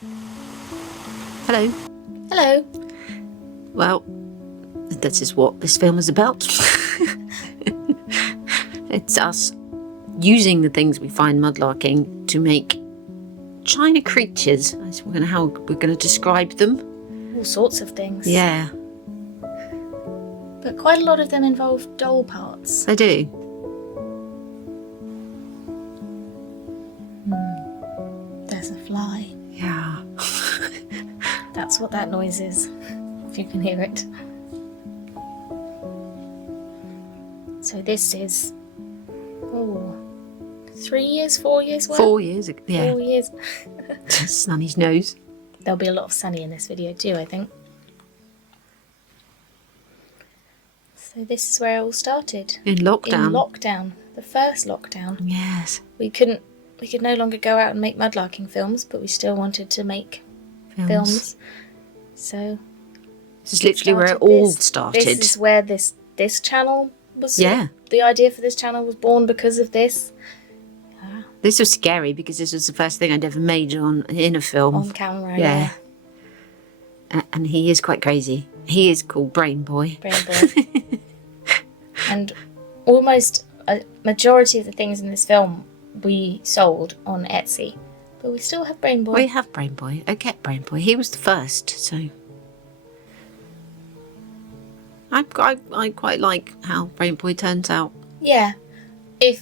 Hello. Hello. Well, this is what this film is about. It's us using the things we find mudlarking to make China creatures. That's how we're going to describe them. All sorts of things. Yeah. But quite a lot of them involve doll parts. They do. There's a fly. Yeah. That's what that noise is, if you can hear it. So this is, 3 years, 4 years worth? 4 years. Yeah. 4 years. Sunny's nose. There'll be a lot of Sunny in this video too, I think. So this is where it all started. In lockdown. In lockdown. The first lockdown. Yes. We could no longer go out and make mudlarking films, but we still wanted to make films. So this is literally where it all started. This is where this channel was. Yeah. The idea for this channel was born because of this. This was scary because this was the first thing I'd ever made in a film. On camera, yeah. And he is quite crazy. He is called Brain Boy. Brain Boy. And almost a majority of the things in this film we sold on Etsy. But we still have Brain Boy. We have Brain Boy. I kept Brain Boy. He was the first, so... I quite like how Brain Boy turns out. Yeah.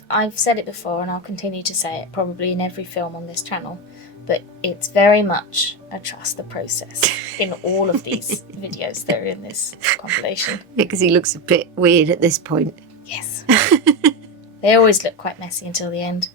I've said it before, and I'll continue to say it probably in every film on this channel, but it's very much a trust the process in all of these videos that are in this compilation. Because he looks a bit weird at this point. Yes. They always look quite messy until the end.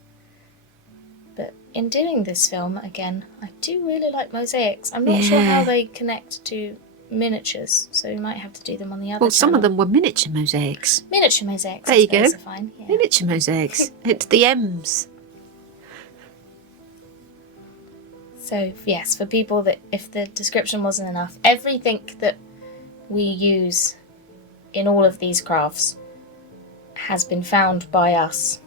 But in doing this film, again, I do really like mosaics. I'm not sure how they connect to miniatures, so we might have to do them on the other Well, some channel. of them were miniature mosaics. Miniature mosaics, there you go. Are fine. Yeah. Miniature mosaics. It's the M's. So, yes, for people that, if the description wasn't enough, everything that we use in all of these crafts has been found by us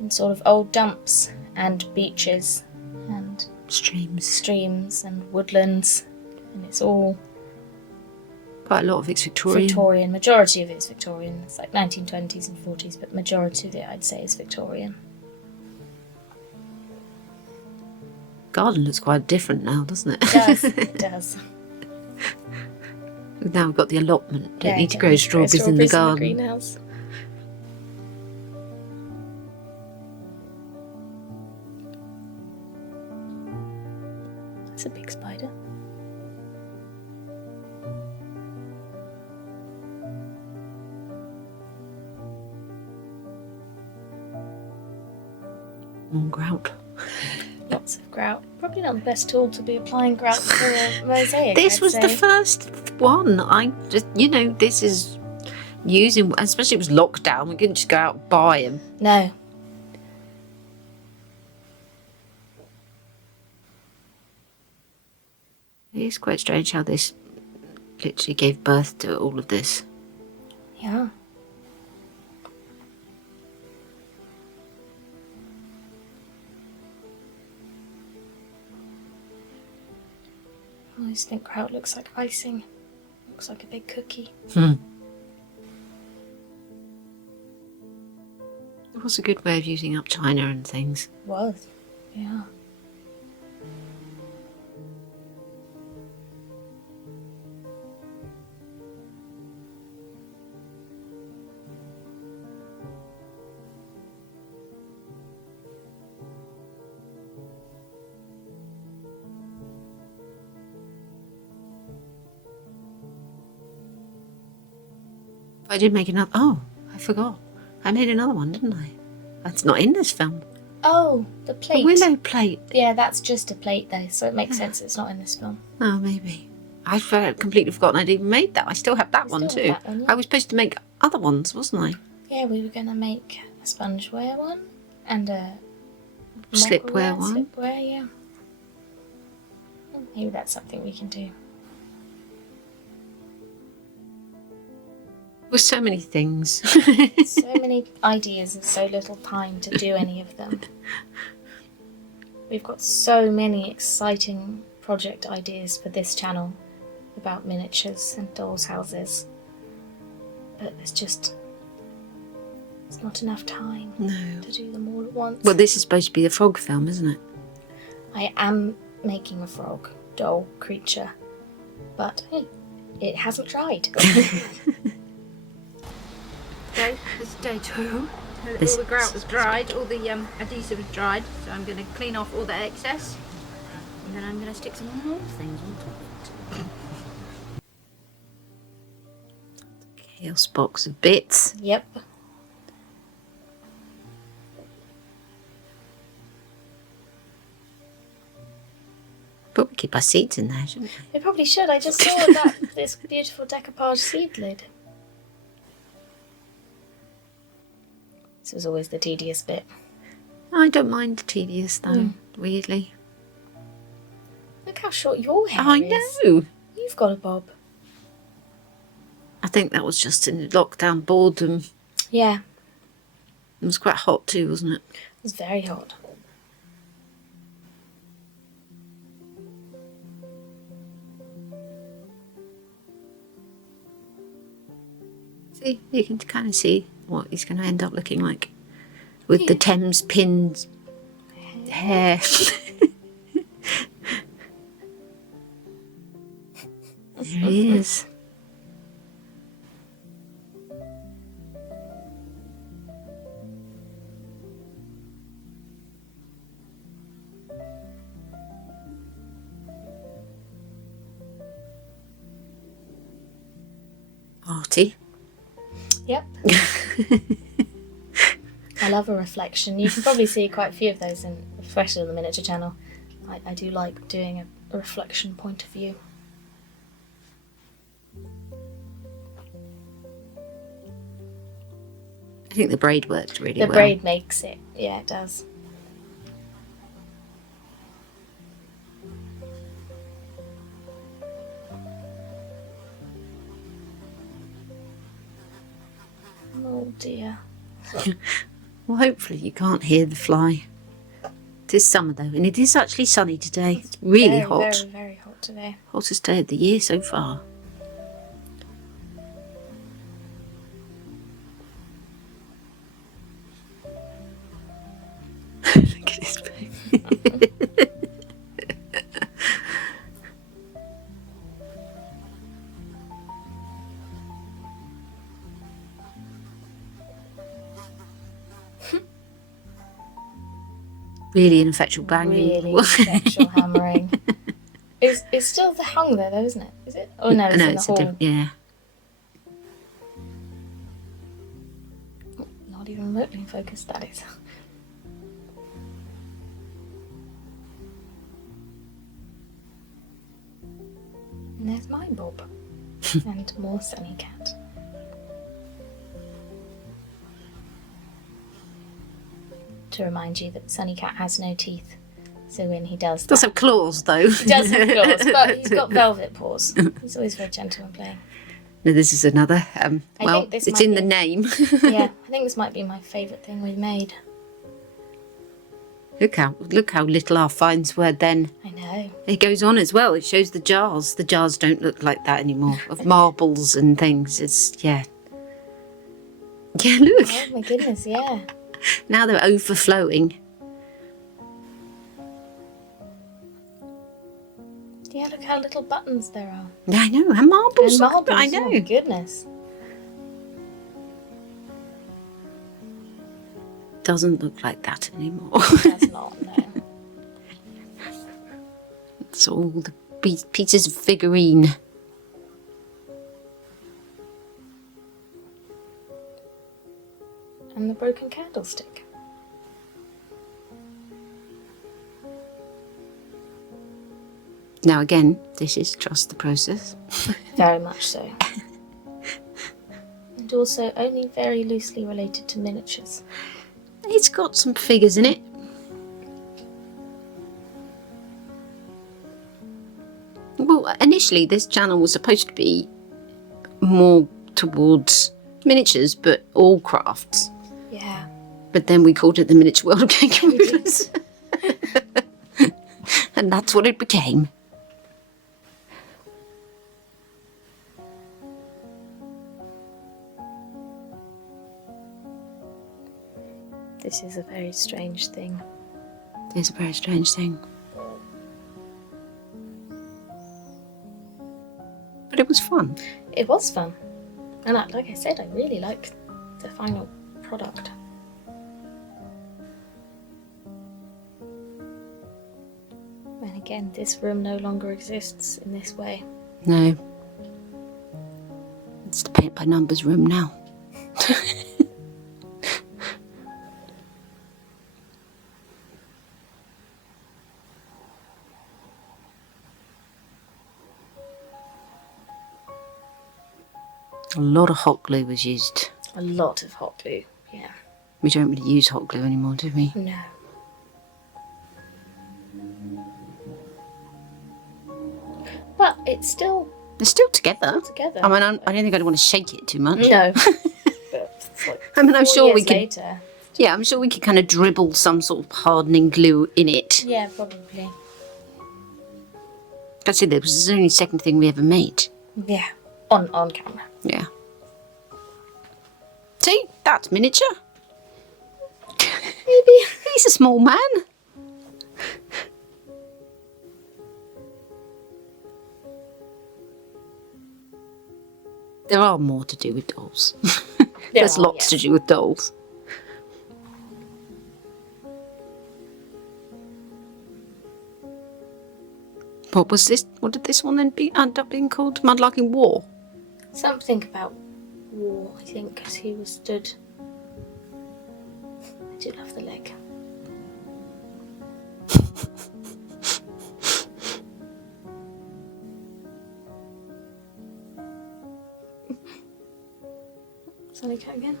in sort of old dumps and beaches and streams and woodlands, and it's all quite a lot of it's Victorian. Victorian. Majority of it's Victorian. It's like 1920s and 40s, but majority of it I'd say is Victorian. Garden looks quite different now, doesn't it? It does. It does. Now we've got the allotment. Don't need to grow grow strawberries in the garden. greenhouse. That's a big spider. More grout. Lots of grout. Probably not the best tool to be applying grout for a mosaic. This was the first one. I just, this is using, especially it was lockdown. We couldn't just go out and buy them. No. It is quite strange how this literally gave birth to all of this. Yeah. I always think grout looks like icing. Looks like a big cookie. It was a good way of using up China and things. Was. Yeah. I did make another. Oh, I forgot. I made another one, didn't I? That's not in this film. Oh, the plate. The willow plate. Yeah, that's just a plate though, so it makes sense it's not in this film. Oh, maybe. I've completely forgotten I'd even made that. I still have that one too. That one, yeah. I was supposed to make other ones, wasn't I? Yeah, we were going to make a spongeware one and a Slipware one. Slipware, yeah. Maybe that's something we can do. With so many things. So many ideas and so little time to do any of them. We've got so many exciting project ideas for this channel about miniatures and dolls' houses, but there's not enough time to do them all at once. Well, this is supposed to be a frog film, isn't it? I am making a frog doll creature, but it hasn't dried. Okay, this is day 2. All the grout was dried, all the adhesive was dried, so I'm going to clean off all the excess, and then I'm going to stick some more things on top of it. Chaos box of bits. Yep. But we keep our seeds in there, shouldn't we? We probably should. I just saw this beautiful decoupage seed lid. This was always the tedious bit. I don't mind tedious though, weirdly. Look how short your hair I is. know. You've got a bob. I think that was just in lockdown boredom. Yeah, It was quite hot too, wasn't it? it was very hot. See, you can kind of see what he's going to end up looking like with the Thames pinned hair. There he is. Arty. Yep. I love a reflection. You can probably see quite a few of those, especially on the miniature channel. I do like doing a reflection point of view. I think the braid worked really The well. braid makes it. Yeah, it does. Oh dear. Well, hopefully you can't hear the fly. It is summer though, and it is actually sunny today. It's really very, hot. Very, very hot today. Hottest day of the year so far. Look at his face. Really ineffectual banging. Really ineffectual hammering. It's still hung there though, isn't it? Is it? Oh no, it's in the hall. Yeah. Not even remotely focused, that is. And there's my Bob. And more Sunny Cat. To remind you that Sunny Cat has no teeth. So when he does Does that, have claws though. he does have claws, but he's got velvet paws. He's always very gentle and playing. No, this is another. Well, think this it's might in be- the name. Yeah, I think this might be my favourite thing we've made. Look how little our finds were then. I know. It goes on as well. It shows the jars. The jars don't look like that anymore. Of marbles and things. It's yeah. Yeah, look. Oh my goodness, yeah. Now they're overflowing. Yeah, look how little buttons there are. Yeah, I know. And marbles. And marbles, I oh my know. goodness. Doesn't look like that anymore. It does not, no. It's all the pieces of figurine. And the broken candlestick. Now again, this is trust the process. Very much so. And also only very loosely related to miniatures. It's got some figures in it. Well, initially this channel was supposed to be more towards miniatures, but all crafts. Yeah. But then we called it the Miniature World of Kangaroos. And that's what it became. This is a very strange thing. It's a very strange thing. But it was fun. It was fun. And like I said, I really like the final product. And again, this room no longer exists in this way. No. It's the paint by numbers room now. A lot of hot glue was used. A lot of hot glue, yeah. We don't really use hot glue anymore, do we? No. But it's still They're still together. together. I mean, I don't think I'd want to shake it too much. No. But it's like I mean, I'm 4 sure we years could. later. Yeah, I'm sure we could kind of dribble some sort of hardening glue in it. Yeah, probably. That's it. This was the only second thing we ever made. Yeah. On camera. Yeah. See, that's miniature. Maybe. He's a small man. There are more to do with dolls. There's lots to do with dolls. What was this? What did this one then end up being called? Mudlarking War. Something about war, I think, because he was stood. I do love the leg. Sunny cat again.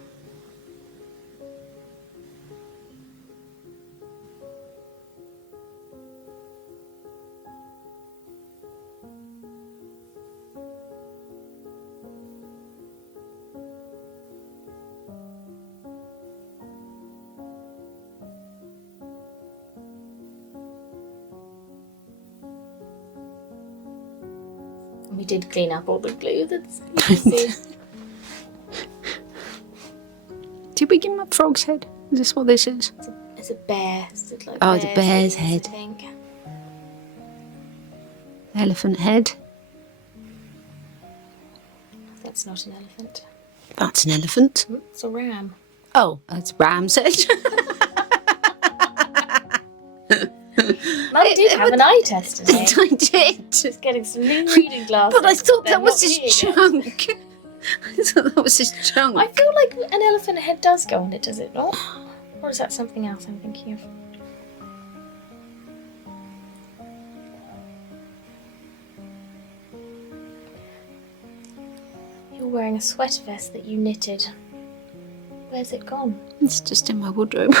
We did clean up all the glue that's you can see. Did we give him a frog's head? Is this what this is? It's a bear. It's like Oh, it's a bear's head. I think. Elephant head. That's not an elephant. That's an elephant. It's a ram. Oh, that's ram's head. Mum did have an eye test today. I did. She's getting some new reading glasses. But I thought They're that was not his seeing it. chunk. I thought that was his chunk. I feel like an elephant head does go on it, does it not? Or is that something else I'm thinking of? You're wearing a sweater vest that you knitted. Where's it gone? It's just in my wardrobe.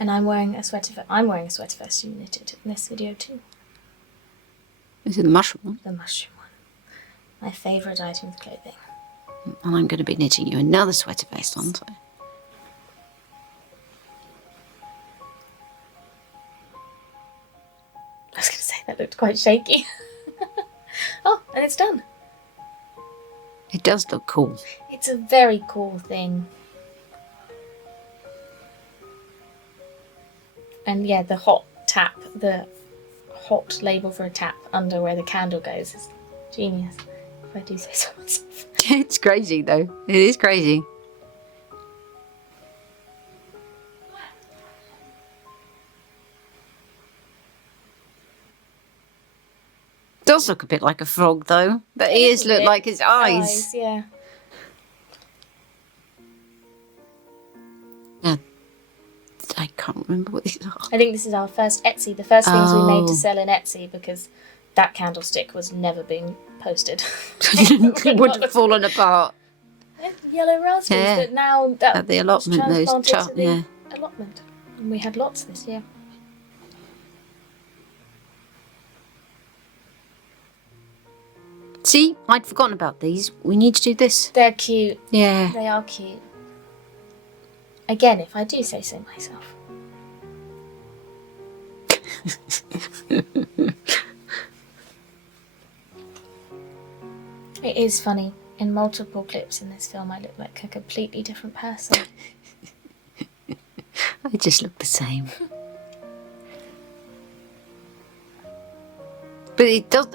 And I'm wearing a sweater vest you knitted in this video too. Is it the mushroom one? The mushroom one. My favourite item of clothing. And I'm going to be knitting you another sweater vest, aren't I? I was going to say that looked quite shaky. Oh, and it's done. It does look cool. It's a very cool thing. And yeah, the hot tap, the hot label for a tap under where the candle goes is genius, if I do say so myself. It's crazy, though. It is crazy. Does look a bit like a frog, though. The ears look like his eyes. Yeah. Yeah. I can't remember what these are. I think this is our first Etsy, the first things we made Oh. to sell in Etsy, because that candlestick was never being posted. It would have fallen apart Yellow raspberries, Yeah. but now that at the was allotment. Those transplanted to the yeah. allotment. And we had lots this year. See, I'd forgotten about these. We need to do this. They're cute. Yeah. They are cute. Again, if I do say so myself. It is funny. In multiple clips in this film, I look like a completely different person. I just look the same. But it does.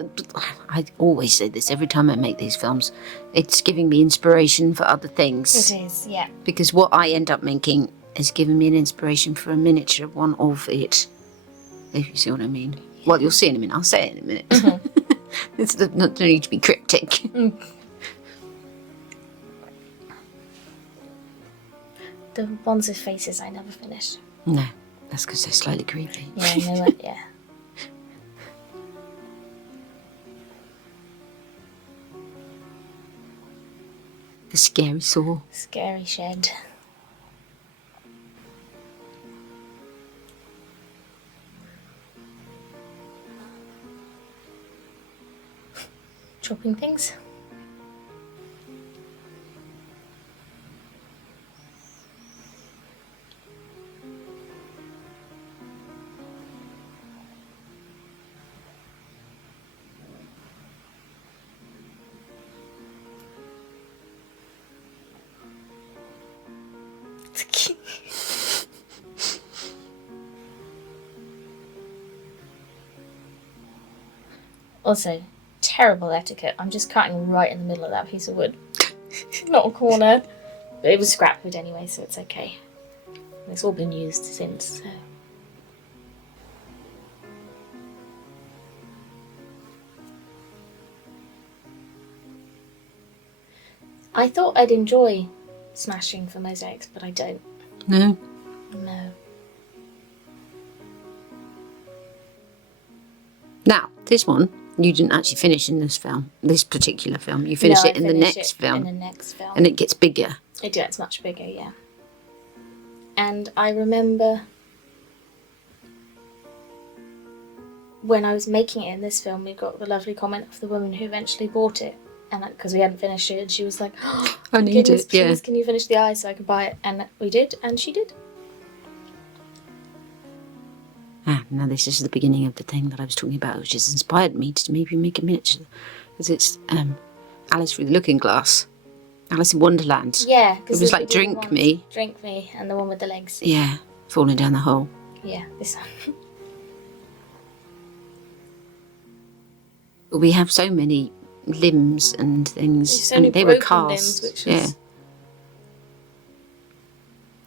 I always say this every time I make these films. It's giving me inspiration for other things. It is, yeah. Because what I end up making is giving me an inspiration for a miniature one of it. If you see what I mean. Yeah. Well, you'll see in a minute. I'll say it in a minute. Mm-hmm. It's not need to be cryptic. Mm. The ones with faces I never finished. No, that's because they're slightly creepy. Yeah, I know it, yeah. The scary saw. Scary shed. Chopping things. Also, terrible etiquette. I'm just cutting right in the middle of that piece of wood. Not a corner. But it was scrap wood anyway, so it's okay. It's all been used since, so. I thought I'd enjoy smashing for mosaics, but I don't. No? No. Now, this one, you didn't actually finish in this film, this particular film. You finished it in the next film. In the next film. And it gets bigger. It gets much bigger, yeah. And I remember when I was making it in this film, we got the lovely comment of the woman who eventually bought it. And because we hadn't finished it, and she was like, "Oh, I need goodness, it, yeah. Please, can you finish the eye so I can buy it?" And we did, and she did. Now this is the beginning of the thing that I was talking about, which has inspired me to maybe make a miniature. Because it's Alice Through the Looking Glass. Alice in Wonderland. Yeah. It was like Drink Me. Drink Me, and the one with the legs. Yeah, falling down the hole. Yeah, this one. We have so many limbs and things. So many and they were broken cast. Limbs, which yeah. was...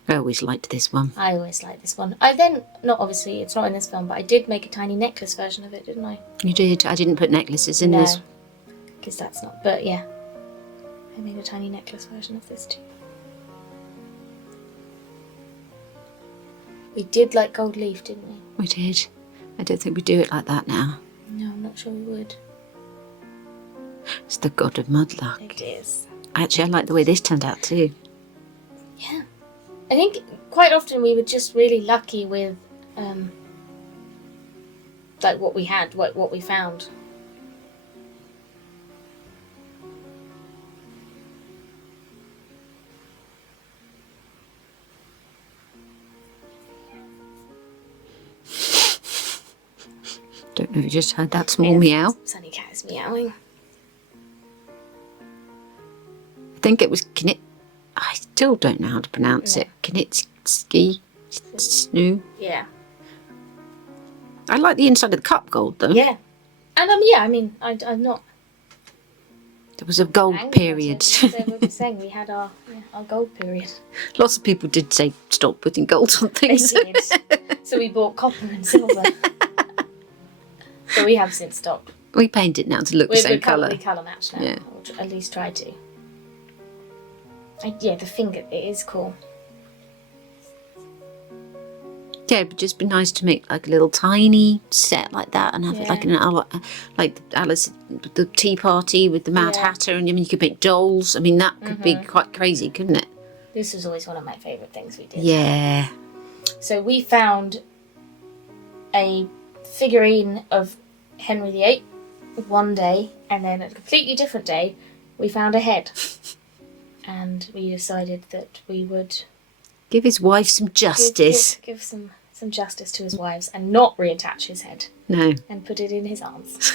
I always liked this one. I always liked this one. I then, not obviously, it's not in this film, but I did make a tiny necklace version of it, didn't I? You did. I didn't put necklaces in this. Because that's not, but yeah. I made a tiny necklace version of this too. We did like gold leaf, didn't we? We did. I don't think we do it like that now. No, I'm not sure we would. It's the god of mudlark. It is. Actually, I like the way this turned out too. Yeah. I think quite often we were just really lucky with like what we had, what we found. Don't know if you just heard that small meow. Sunny cat is meowing. I think it was Knit. I still don't know how to pronounce it. Knitski. Snoo. Yeah. I like the inside of the cup gold though. Yeah. And yeah, I mean, I'm not. There was a gold period. So we were saying we had our gold period. Lots of people did say stop putting gold on things. They did. So we bought copper and silver. But we have since stopped. We paint it now to look the same colour. We colour match now. Yeah. Or at least try to. Yeah, the finger, it is cool. Yeah, it'd just be nice to make like a little tiny set like that and have it like like Alice, the tea party with the Mad Hatter, and I mean you could make dolls. I mean that could be quite crazy, couldn't it? This was always one of my favourite things we did. Yeah. So we found a figurine of Henry VIII one day, and then a completely different day we found a head. And we decided that we would give his wife some justice. Give some some justice to his wives and not reattach his head No. and put it in his arms.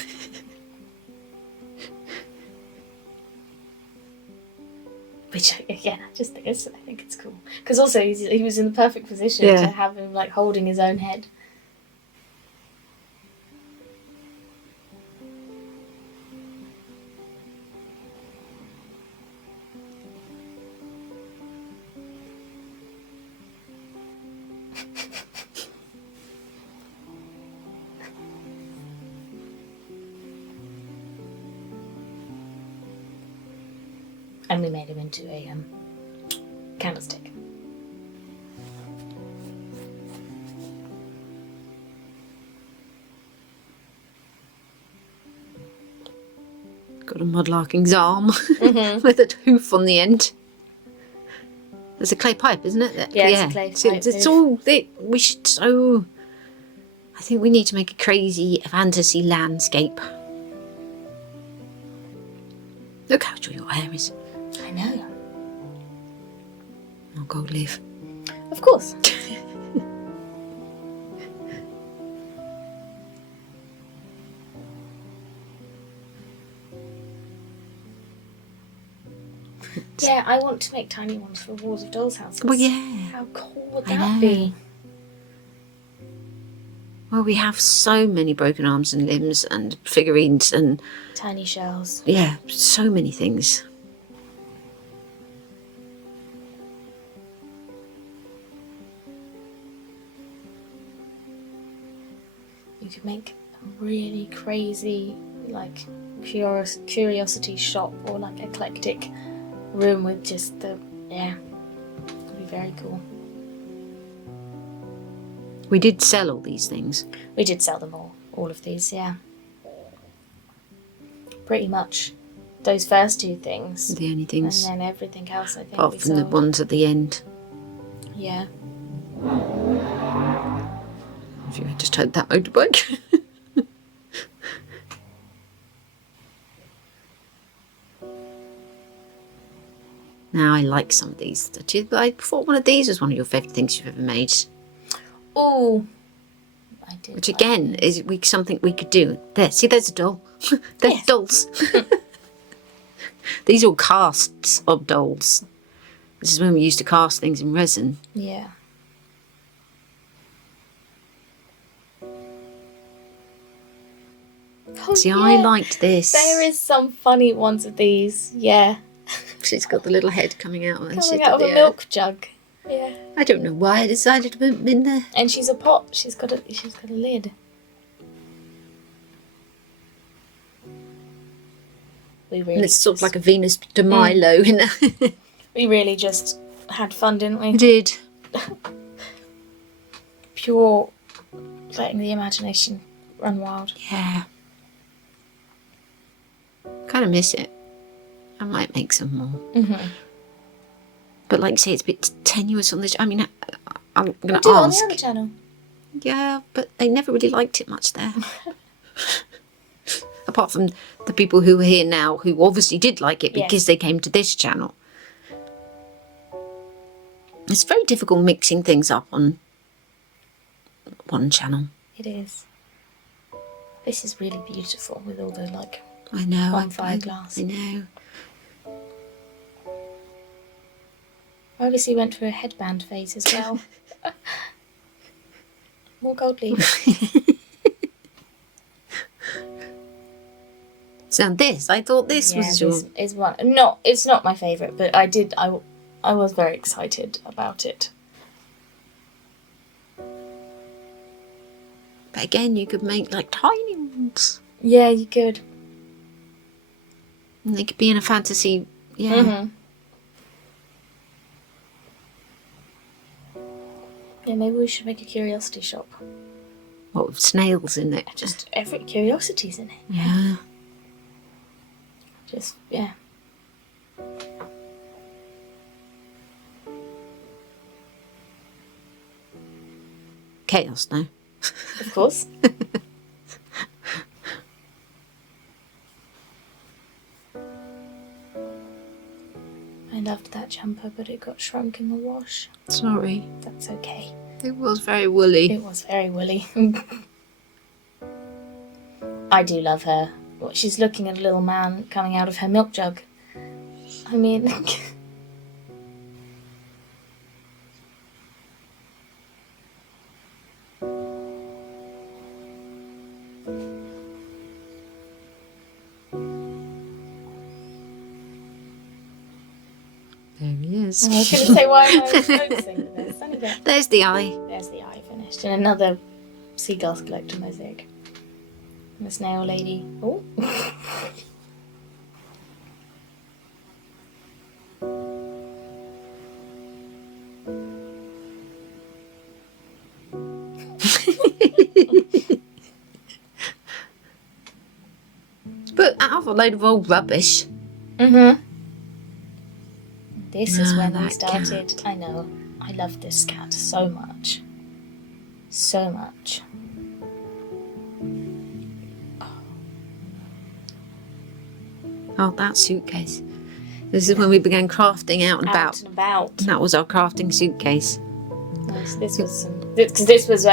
Which, again, I think it's cool. Because also, he was in the perfect position to have him, like, holding his own head. And we made him into a candlestick. Got a Mudlarking's arm with a hoof on the end. There's a clay pipe, isn't it? Yeah, it's a clay pipe. It's all. We should so. I think we need to make a crazy fantasy landscape. Look how tall your hair is. I know. I'll go live. Of course. Yeah, I want to make tiny ones for Walls of Dolls houses. Well, yeah. How cool would I that know. be? Well, we have so many broken arms and limbs and figurines and Tiny shells. yeah, so many things. You could make a really crazy, like, curiosity shop or, like, eclectic room with just the, yeah. It'd be very cool. We did sell all these things. We did sell them all of these, yeah. Pretty much. Those first two things. The only things, And then everything else, I think, apart we from the sold. ones at the end. Yeah. If you had just had that motorbike. Now I like some of these. I thought one of these was one of your favourite things you've ever made. Oh, I did. Which like again those. is something we could do. There, see, there's a doll. There's Yes. dolls. These are all casts of dolls. This is when we used to cast things in resin. Yeah. Oh, See, yeah. I liked this. There is some funny ones of these. Yeah. She's got the little head coming out. And Coming out of a milk jug. Yeah. I don't know why I decided to put them in there. And she's a pot. She's got a lid. We really And it's sort of just- like a Venus de Milo in there. We really just had fun, didn't we? We did. Pure letting the imagination run wild. Yeah. Kind of miss it. I might make some more. Mm-hmm. But like you say, it's a bit tenuous on this. I mean, I'm going We'll to do it on ask. the other channel. Yeah, but they never really liked it much there. Apart from the people who are here now, who obviously did like it because Yes. they came to this channel. It's very difficult mixing things up on one channel. It is. This is really beautiful with all the, like, I know. bonfire glass. I know. I obviously went through a headband phase as well. More gold leaf. So this, I thought this was your... this is one. No, it's not my favourite, but I was very excited about it. But again, you could make like tiny ones. Yeah, you could. And they could be in a fantasy... Yeah. Mm-hmm. Yeah, maybe we should make a curiosity shop. What, with snails in it? Just every curiosity's in it. Yeah. Just, yeah. Chaos, no? Of course. I loved that jumper, but it got shrunk in the wash. Sorry. That's okay. It was very woolly. It was very woolly. I do love her. She's looking at a little man coming out of her milk jug. I mean... There he is. I was going to say why I was noticing this. There's the eye. There's the eye finished. And another Seagulls Collector mosaic. And the snail lady. Oh. But out of a load of old rubbish. Mm-hmm. This is when we that started. cat. I know. I love this cat so much. So much. Oh, that suitcase. This is when we began crafting out and about. Out and about. And that was our crafting suitcase. Nice. This was some... Because this was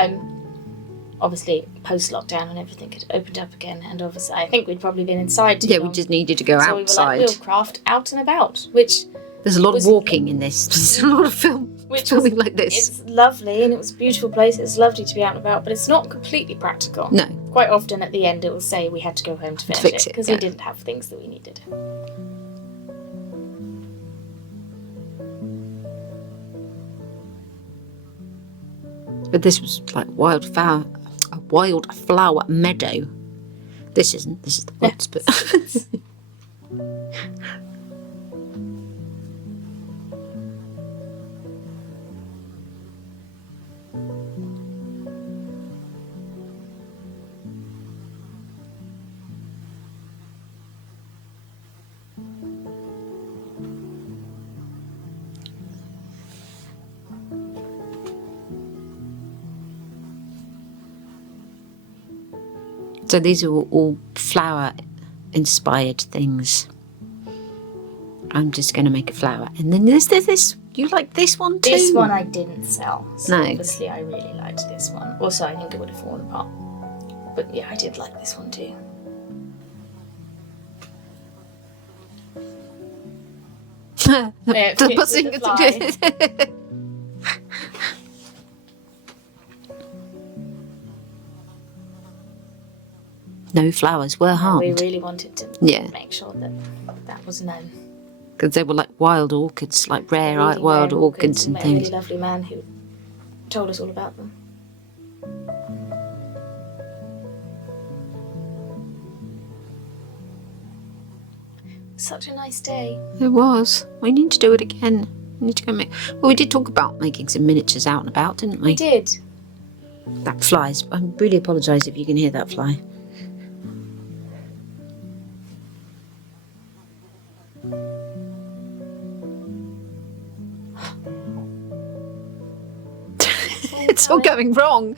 obviously post-lockdown and everything had opened up again. And obviously I think we'd probably been inside too Yeah, long. we just needed to go so outside. we were like, we'll craft out and about. Which There's a lot was- of walking in this. There's a lot of filming like this. It's lovely and it was a beautiful place. It's lovely to be out and about, but it's not completely practical. No. Quite often at the end it will say we had to go home to finish fix it, because yeah. we didn't have things that we needed. But this was like a wildflower meadow. This isn't. This is the woods, but so these are all flower-inspired things. I'm just going to make a flower, and then there's this. You like this one too? This one I didn't sell. So No. obviously I really liked this one. Also I think it would have fallen apart. But yeah, I did like this one too. Yeah, it The fits buzzing- with the fly. No flowers were We harmed really wanted to Yeah. make sure that that was known. because they were like wild orchids, like rare Really wild rare orchids We and met a really things. lovely man who told us all about them. Such a nice day. It was. We need to do it again. We need to go make. Well, we did talk about making some miniatures out and about, didn't we? We did. That flies. I really apologise if you can hear that fly. It's all going wrong.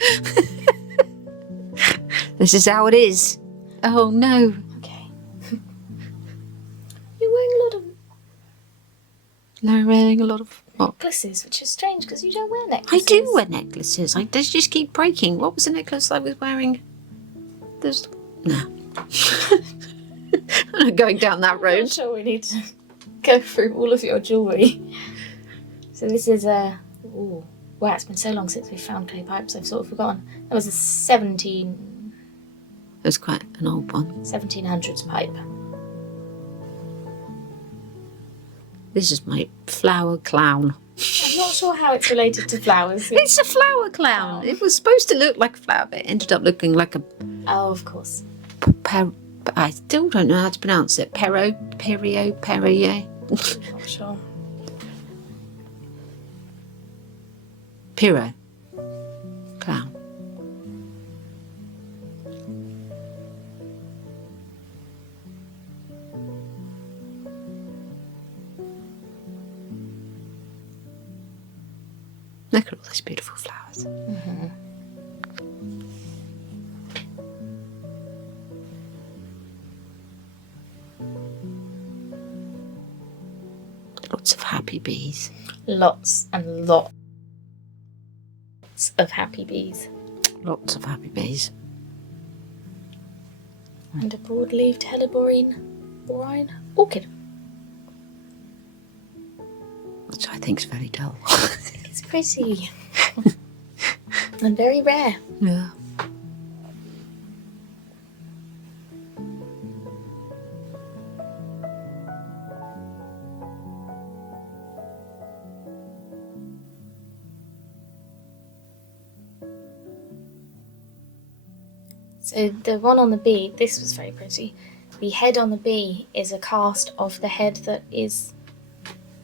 This is how it is. Oh no. Okay. You're wearing a lot of Wearing a lot of what? necklaces, which is strange because you don't wear I necklaces. do wear necklaces. They just keep breaking. What was the necklace I was wearing? There's no. I'm not going down that I'm road. not sure we need to go through all of your jewellery. So this is a... Ooh. Wow, it's been so long since we found clay pipes, I've sort of forgotten. That was a 1700s It was quite an old one. pipe. This is my flower clown. I'm not sure how it's related to flowers. It's a flower clown. Oh. It was supposed to look like a flower, but it ended up looking like a Oh, of course. I still don't know how to pronounce it. Perrier. Not sure. Pyro. Clown. Look at all those beautiful flowers. Lots of happy bees. Lots and lots lots of happy bees. Lots of happy bees. And a broad-leaved helleborine orchid. Which I think is very dull. It's pretty. And very rare. Yeah. So the one on the bee, this was very pretty. The head on the bee is a cast of the head that is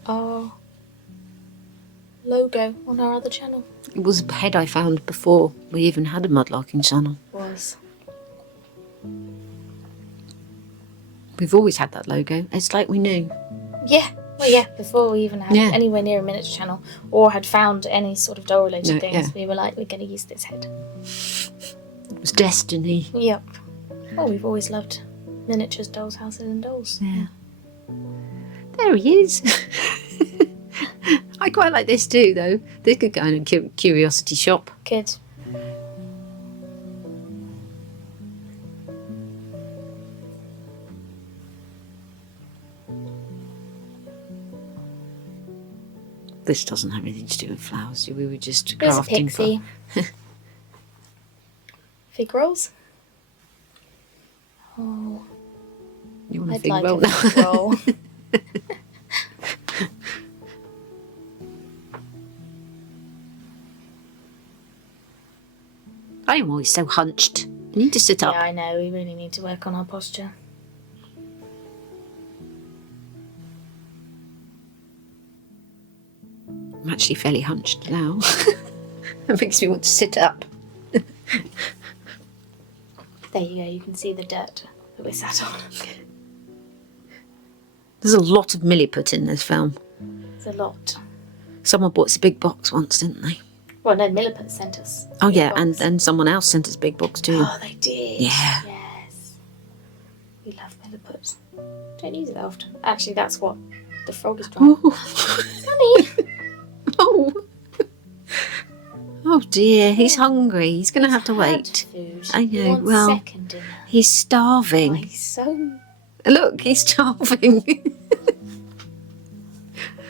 our logo on our other channel. It was a head I found before we even had a Mudlarking channel. Was. We've always had that logo. It's like we knew. Yeah. Well, yeah, before we even had Yeah. anywhere near a miniature channel or had found any sort of doll-related No, things, yeah. we were like, we're going to use this head. It was destiny. Yep. Well, we've always loved miniatures, dolls, houses and dolls. Yeah. There he is. I quite like this too, though. This could go in a curiosity shop. Good. This doesn't have anything to do with flowers. We were just Here's a crafting pixie. Fig rolls. Oh, You want a I'd fig like roll a now? fig roll. I am always so hunched. I need to sit up. Yeah, I know. We really need to work on our posture. I'm actually fairly hunched now. It makes me want to sit up. There you go. You can see the dirt that we sat on. There's a lot of milliput in this film. It's a lot. Someone bought us a big box once, didn't they? Well, no, Milliput sent us. Oh big yeah, box. and someone else sent us a big box too. Oh, they did. Yeah. Yes. We love Milliput. Don't use it often. Actually, that's what the frog is trying. Honey. Oh. Oh dear, he's hungry. He's going to have to Had wait. Food. I He know, wants well, second dinner. He's Oh, starving. he's so. Look, he's starving.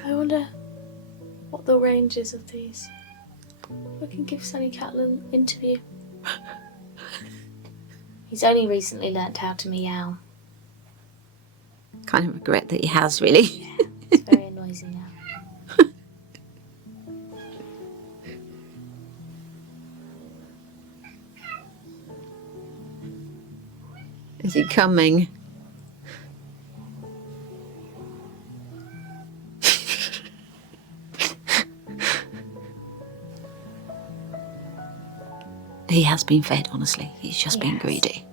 I wonder what the range is of these. We can give Sunny Cat a little interview. He's only recently learnt how to meow. Kind of regret that he has, really. Yeah, it's very noisy now. Is he coming? He has been fed, honestly. He's just been Yes. greedy.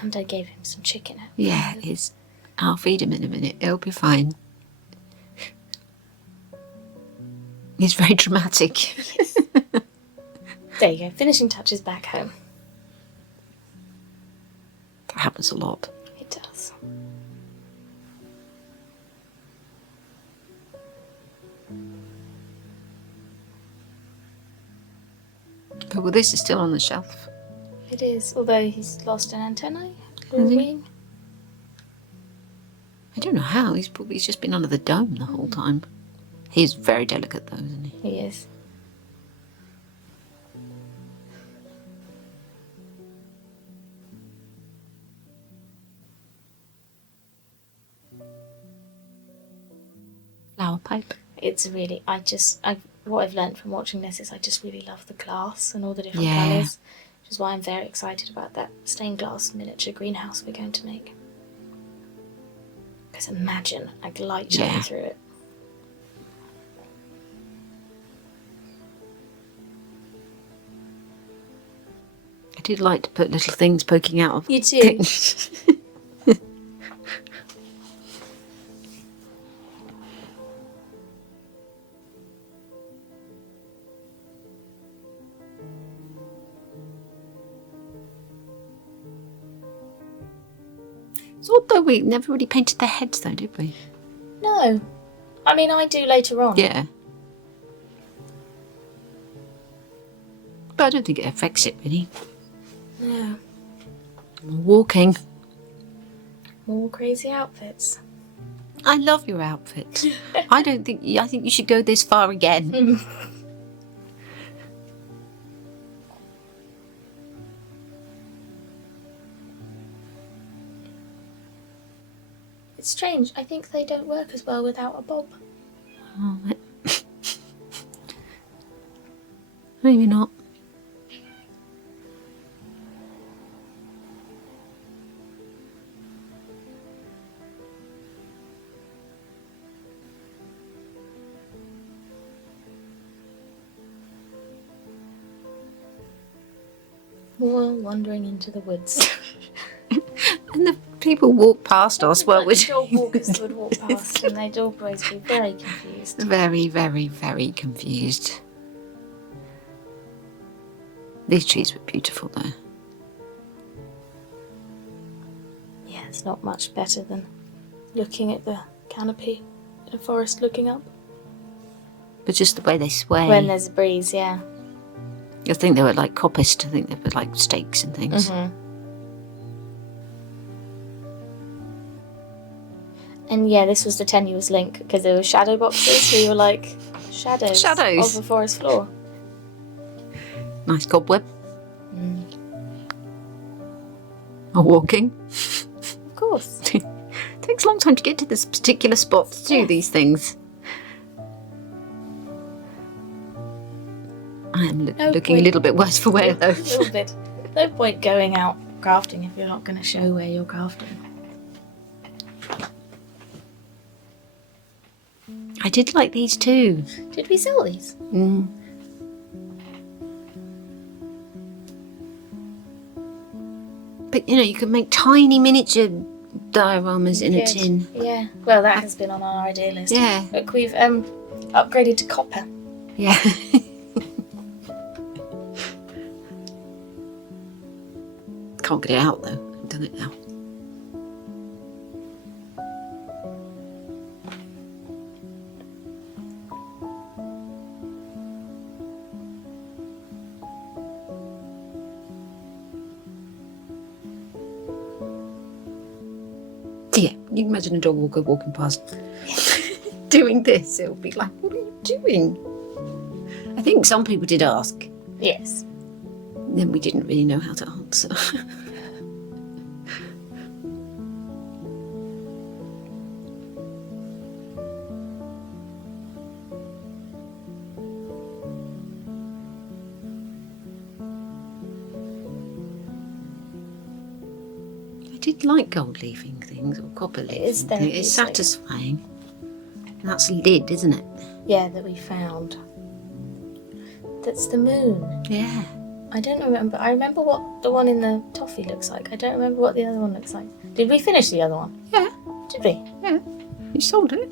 And I gave him some chicken. Yeah, I'll feed him in a minute. It'll be fine. He's very dramatic. There you go. Finishing touches back home. That happens a lot. It does. But well, this is still on the shelf. It is. Although he's lost an antennae. Has he? Wing. I don't know how. He's just been under the dome the whole time. He's very delicate though, isn't he? He is. Flower pipe. It's really. What I've learnt from watching this is I just really love the glass and all the different Yeah. colours. Which is why I'm very excited about that stained glass miniature greenhouse we're going to make. Because imagine like light shining Yeah. through it. I did like to put little things poking out of You too. things. It's odd though, we never really painted their heads though, did we? No. I mean, I do later on. Yeah. But I don't think it affects it really. No. Walking. More crazy outfits. I love your outfit. I think you should go this far again. It's strange. I think they don't work as well without a bob. Oh, maybe not. More wandering into the woods. And the people walk past us while we're The dog walkers would walk past and they'd always be very confused. very, very, very confused. These trees were beautiful though. Yeah, it's not much better than looking at the canopy in a forest looking up. But just the way they sway. When there's a breeze, yeah. I think they were like coppiced. I think they were like stakes and things. Mm-hmm. And yeah, this was the tenuous link because there were shadow boxes. So you were like shadows of the forest floor. Nice cobweb. Or walking. Of course. Takes a long time to get to this particular spot to do these things. I am looking a little bit worse for wear though. A little bit. No point going out crafting if you're not going to show where you're crafting. I did like these too. Did we sell these? But you know, you can make tiny miniature dioramas in a tin. Yeah. Well, that has been on our idea list. Yeah. Look, we've upgraded to copper. Yeah. Can't get it out though. I've done it now. Yeah, you can imagine a dog walker walking past doing this. It'll be like, what are you doing? I think some people did ask. Yes. Then we didn't really know how to answer. I did like gold leafing things or copper leafing. is It's satisfying. And that's a lid, isn't it? Yeah, that we found. That's the moon. Yeah. I don't remember. I remember what the one in the toffee looks like. I don't remember what the other one looks like. Did we finish the other one? Yeah. Did we? Yeah. You sold it,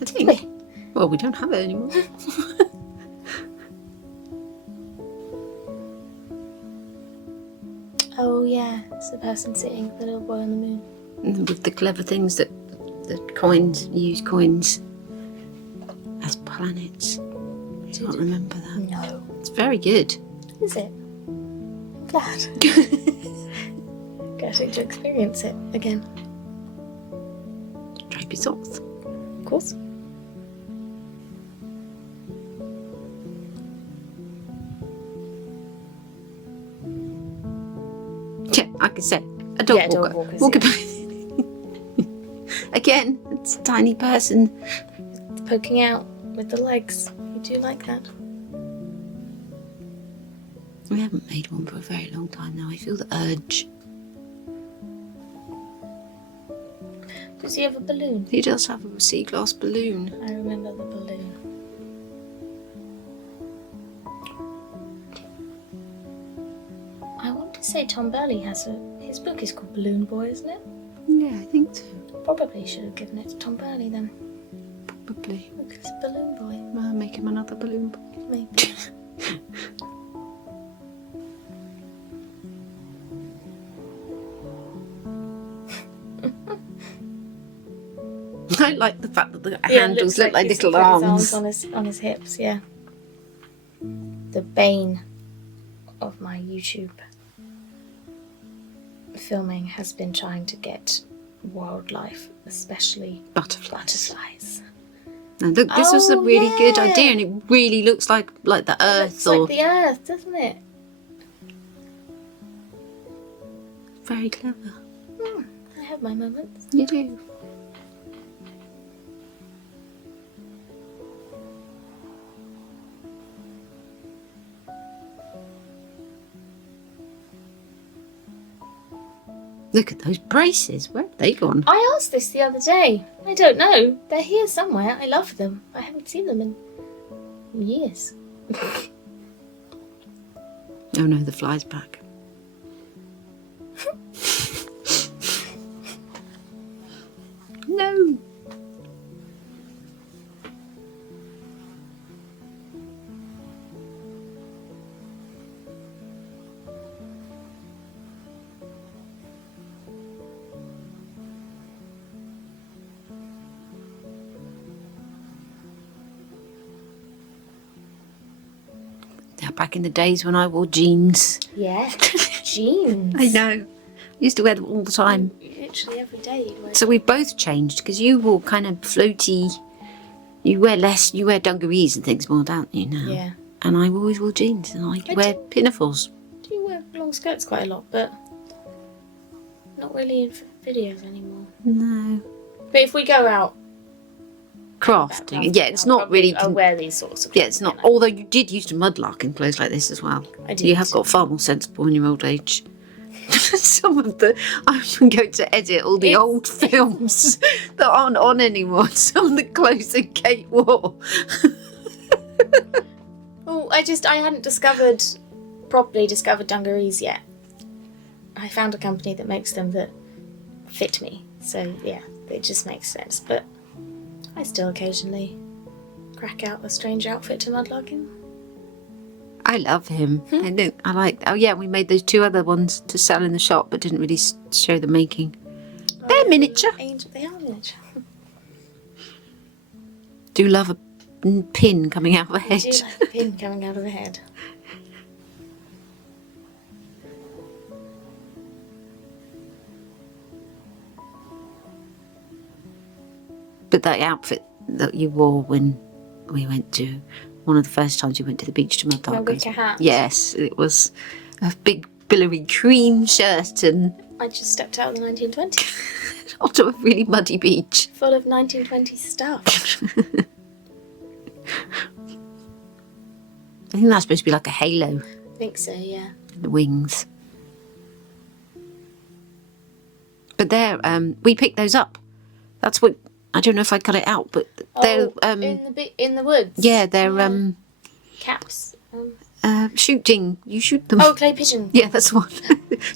I think. Did we? Well, we don't have it anymore. Oh yeah, it's the person sitting with the little boy on the moon. And with the clever things that the coins, use coins as planets. I can't remember that. No. It's very good. Is it? I'm glad. Getting to experience it again. Drapey socks. Of course. Yeah, like I said, a dog walker. Dog walkers, Walking Again, it's a tiny person. Poking out with the legs. You do like that. We haven't made one for a very long time now. I feel the urge. Does he have a balloon? He does have a sea glass balloon. I remember the balloon. I want to say Tom Burley has his book is called Balloon Boy, isn't it? Yeah, I think so. Probably should have given it to Tom Burley then. Probably. Look, it's a balloon boy. Make him another balloon boy. Maybe. I like the fact that the handles look like he's little got arms. His arms on his hips, yeah. The bane of my YouTube filming has been trying to get wildlife, especially butterflies. Now look, this was a Oh, really good yeah. idea, and it really looks like the earth. It's like the earth, doesn't it? Very clever. I have my moments. You do. Look at those braces. Where have they gone? I asked this the other day. I don't know. They're here somewhere. I love them. I haven't seen them in years. Oh no, the fly's back. No. Yeah, back in the days when I wore jeans. Yeah. Jeans. I know. I used to wear them all the time. Literally every day you'd wear So we both changed because you wore kind of floaty. You wear less. You wear dungarees and things more, don't you now? Yeah. And I always wore jeans, and I wear pinafores. I do wear long skirts quite a lot, but not really in videos anymore. No. But if we go out, Crafting. Yeah, it's not really. I'll wear these sorts of. Yeah, it's not. Although you did used to mudlark in clothes like this as well. I did. You have got far more sensible in your old age. Some of the I'm going to edit all the old films that aren't on anymore. Some of the clothes that Kate wore. Oh, I hadn't properly discovered dungarees yet. I found a company that makes them that fit me. So yeah, it just makes sense. But I still occasionally crack out a strange outfit to mudlarking. I love him. I like. Oh yeah, we made those 2 other ones to sell in the shop, but didn't really show the making. They're miniature. They are miniature. Do love a pin coming out of a head. I do like a pin coming out of the head. But that outfit that you wore when we went to one of the first times we went to the beach to mudlark. My wicker hat. Yes, it was a big billowy cream shirt and I just stepped out of the 1920s. onto a really muddy beach. Full of 1920s stuff. I think that's supposed to be like a halo. I think so, yeah. The wings. But they're we picked those up. That's what I don't know if I cut it out, but they're in the woods. yeah, they're caps. shooting. You shoot them. Oh, clay pigeon. Yeah, that's one.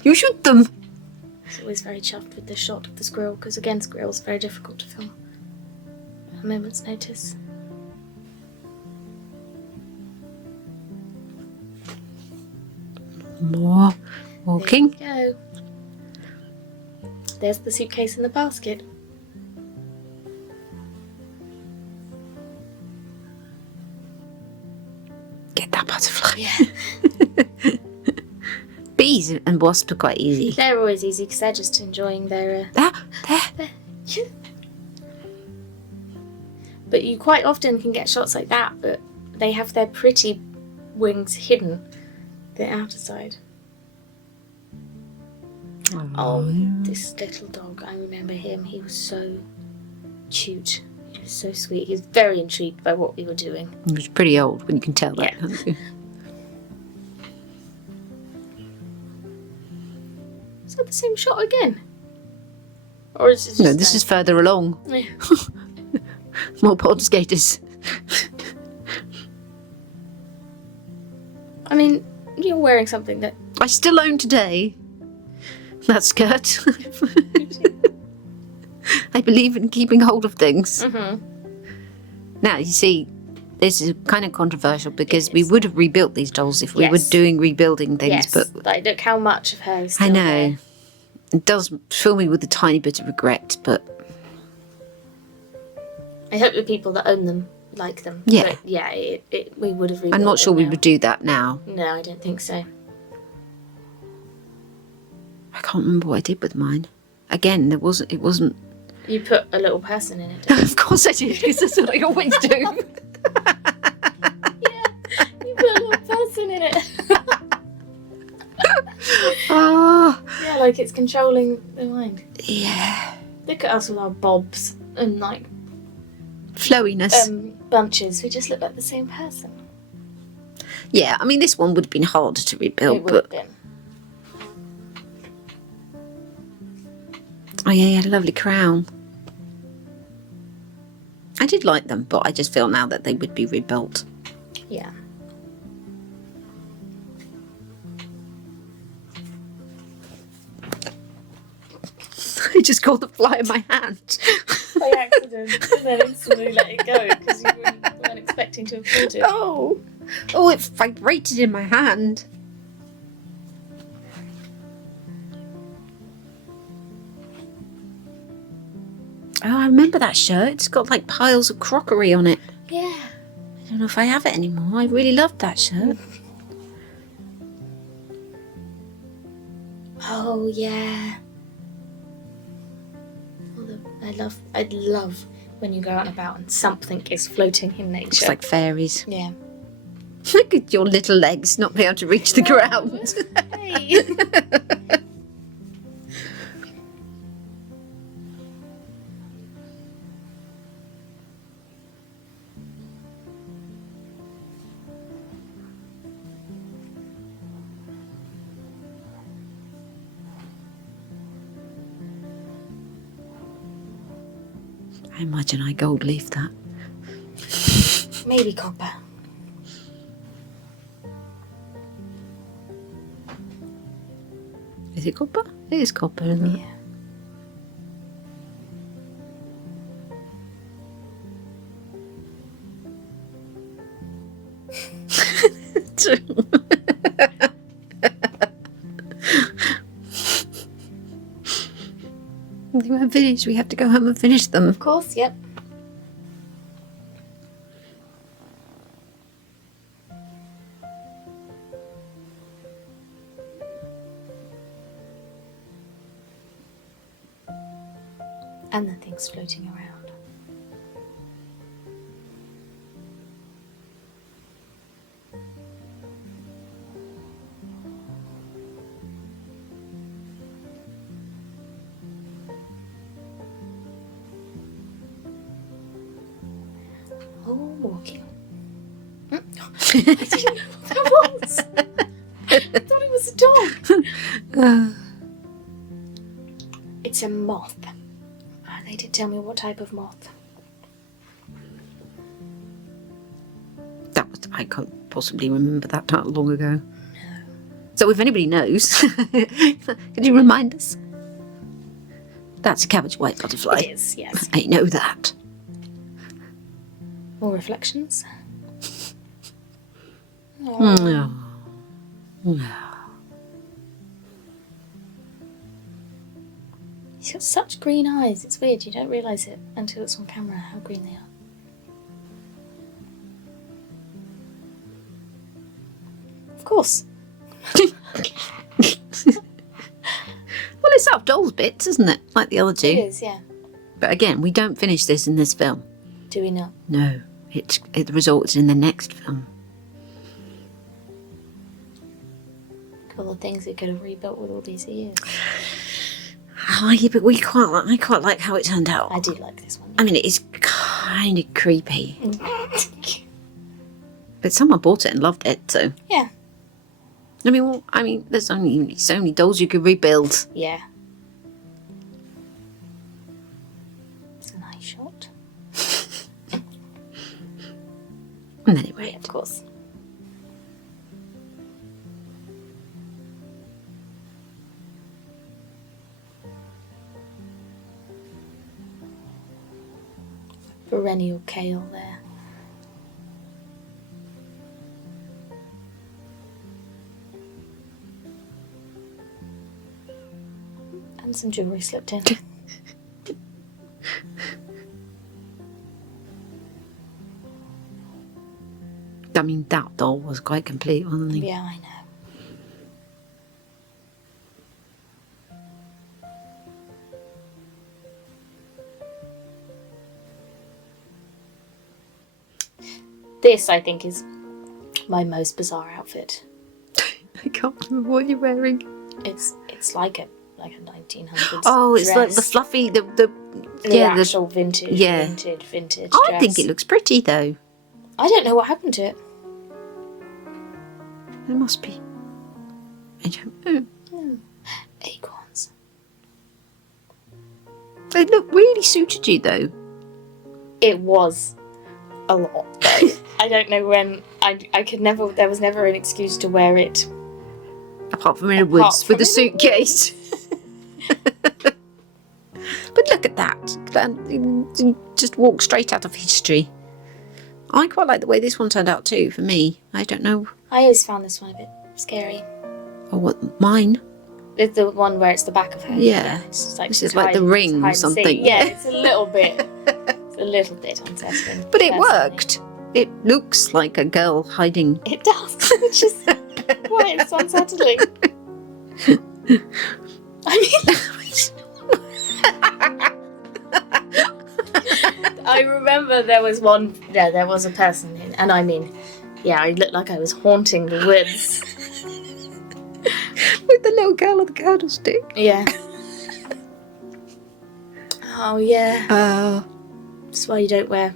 You shoot them. I was always very chuffed with the shot of the squirrel because again, squirrels are very difficult to film. A moment's notice. More walking. There you go. There's the suitcase in the basket. Get that butterfly. Yeah. Bees and wasps are quite easy. They're always easy because they're just enjoying their. There. But you quite often can get shots like that, but they have their pretty wings hidden, the outer side. Oh, this little dog, I remember him. He was so cute. He was so sweet. He was very intrigued by what we were doing. He was pretty old, when you can tell that. Yeah. Can't you? Is that the same shot again? Or is it just No, this is further along. Yeah. More pond skaters. I mean, you're wearing something that... I still own today that skirt. I believe in keeping hold of things. Mm-hmm. Now, you see, this is kind of controversial because we would have rebuilt these dolls if we were Yes. doing rebuilding things, Yes, but like, look how much of her is still I know. there. It does fill me with a tiny bit of regret, but I hope the people that own them like them. Yeah. But yeah, we would have rebuilt I'm not sure them we now. would do that now. No, I don't think so. can't remember what I did with mine. Again, it wasn't. You put a little person in it, didn't Of course I did, because that's what I always do. you? Yeah, you put a little person in it. Oh, Yeah, like it's controlling the mind. yeah. Look at us with our bobs and like Flowiness. bunches. We just look like the same person. Yeah, I mean, this one would have been harder to rebuild, It would have but been. oh yeah, he had a lovely crown. I did like them, but I just feel now that they would be rebuilt. Yeah. I just caught the fly in my hand. By accident, and then instantly let it go because you weren't expecting to have caught it. Oh, it vibrated in my hand. Oh, I remember that shirt. It's got like piles of crockery on it. Yeah. I don't know if I have it anymore. I really loved that shirt. Oh yeah. I'd love when you go out and about and something is floating in nature. Looks like fairies. Yeah. Look at your little legs not being able to reach the ground. Hey. I imagine I gold leaf that. Maybe copper. Is it copper? It is copper, isn't it? Yeah. They weren't finished. We have to go home and finish them. Of course, yep. And the things floating around. Oh, walking. I didn't know what that was. I thought it was a dog. It's a moth. They did tell me what type of moth. That was, I can't possibly remember that long ago. No. So if anybody knows, could you remind us? That's a cabbage white butterfly. It is, yes. I know that. More reflections. No. No. He's got such green eyes. It's weird. You don't realise it until it's on camera how green they are. Of course. Well, it's up dolls bits, isn't it? Like the other two. It is, yeah. But again, we don't finish this in this film. Do we not? No. It results in the next film. All the things we could have rebuilt with all these years. Oh, yeah, but I quite like how it turned out. I do like this one. I mean, it is kind of creepy. But someone bought it and loved it, so. Yeah. I mean, there's only so many dolls you could rebuild. Yeah. It's a nice shot. And then it rained. Yeah, of course. Perennial kale there. And some jewellery slipped in. I mean, that doll was quite complete, wasn't he? Yeah, I This, I think, is my most bizarre outfit. I can't remember what you're wearing. It's like a 1900s. Oh, it's dress. like the fluffy, the actual vintage I dress. think it looks pretty though. I don't know what happened to it. There must be. I don't know. Acorns. They look really suited you though. It was a lot though. I don't know when I could never. There was never an excuse to wear it. Apart from in the woods with a suitcase. But look at that. You just walk straight out of history. I quite like the way this one turned out too, for me. I don't know. I always found this one a bit scary. Oh, what? Mine? It's the one where it's the back of her. Yeah. It's just like This is like the ring or something. Yeah, it's a little bit. It's a little bit unsettling. But it worked. It looks like a girl hiding. It does, which is why it's unsettling. I mean, I remember there was one. Yeah, there was a person in, and I mean, yeah, I looked like I was haunting the woods with the little girl on the candlestick. Yeah. Oh yeah. That's why you don't wear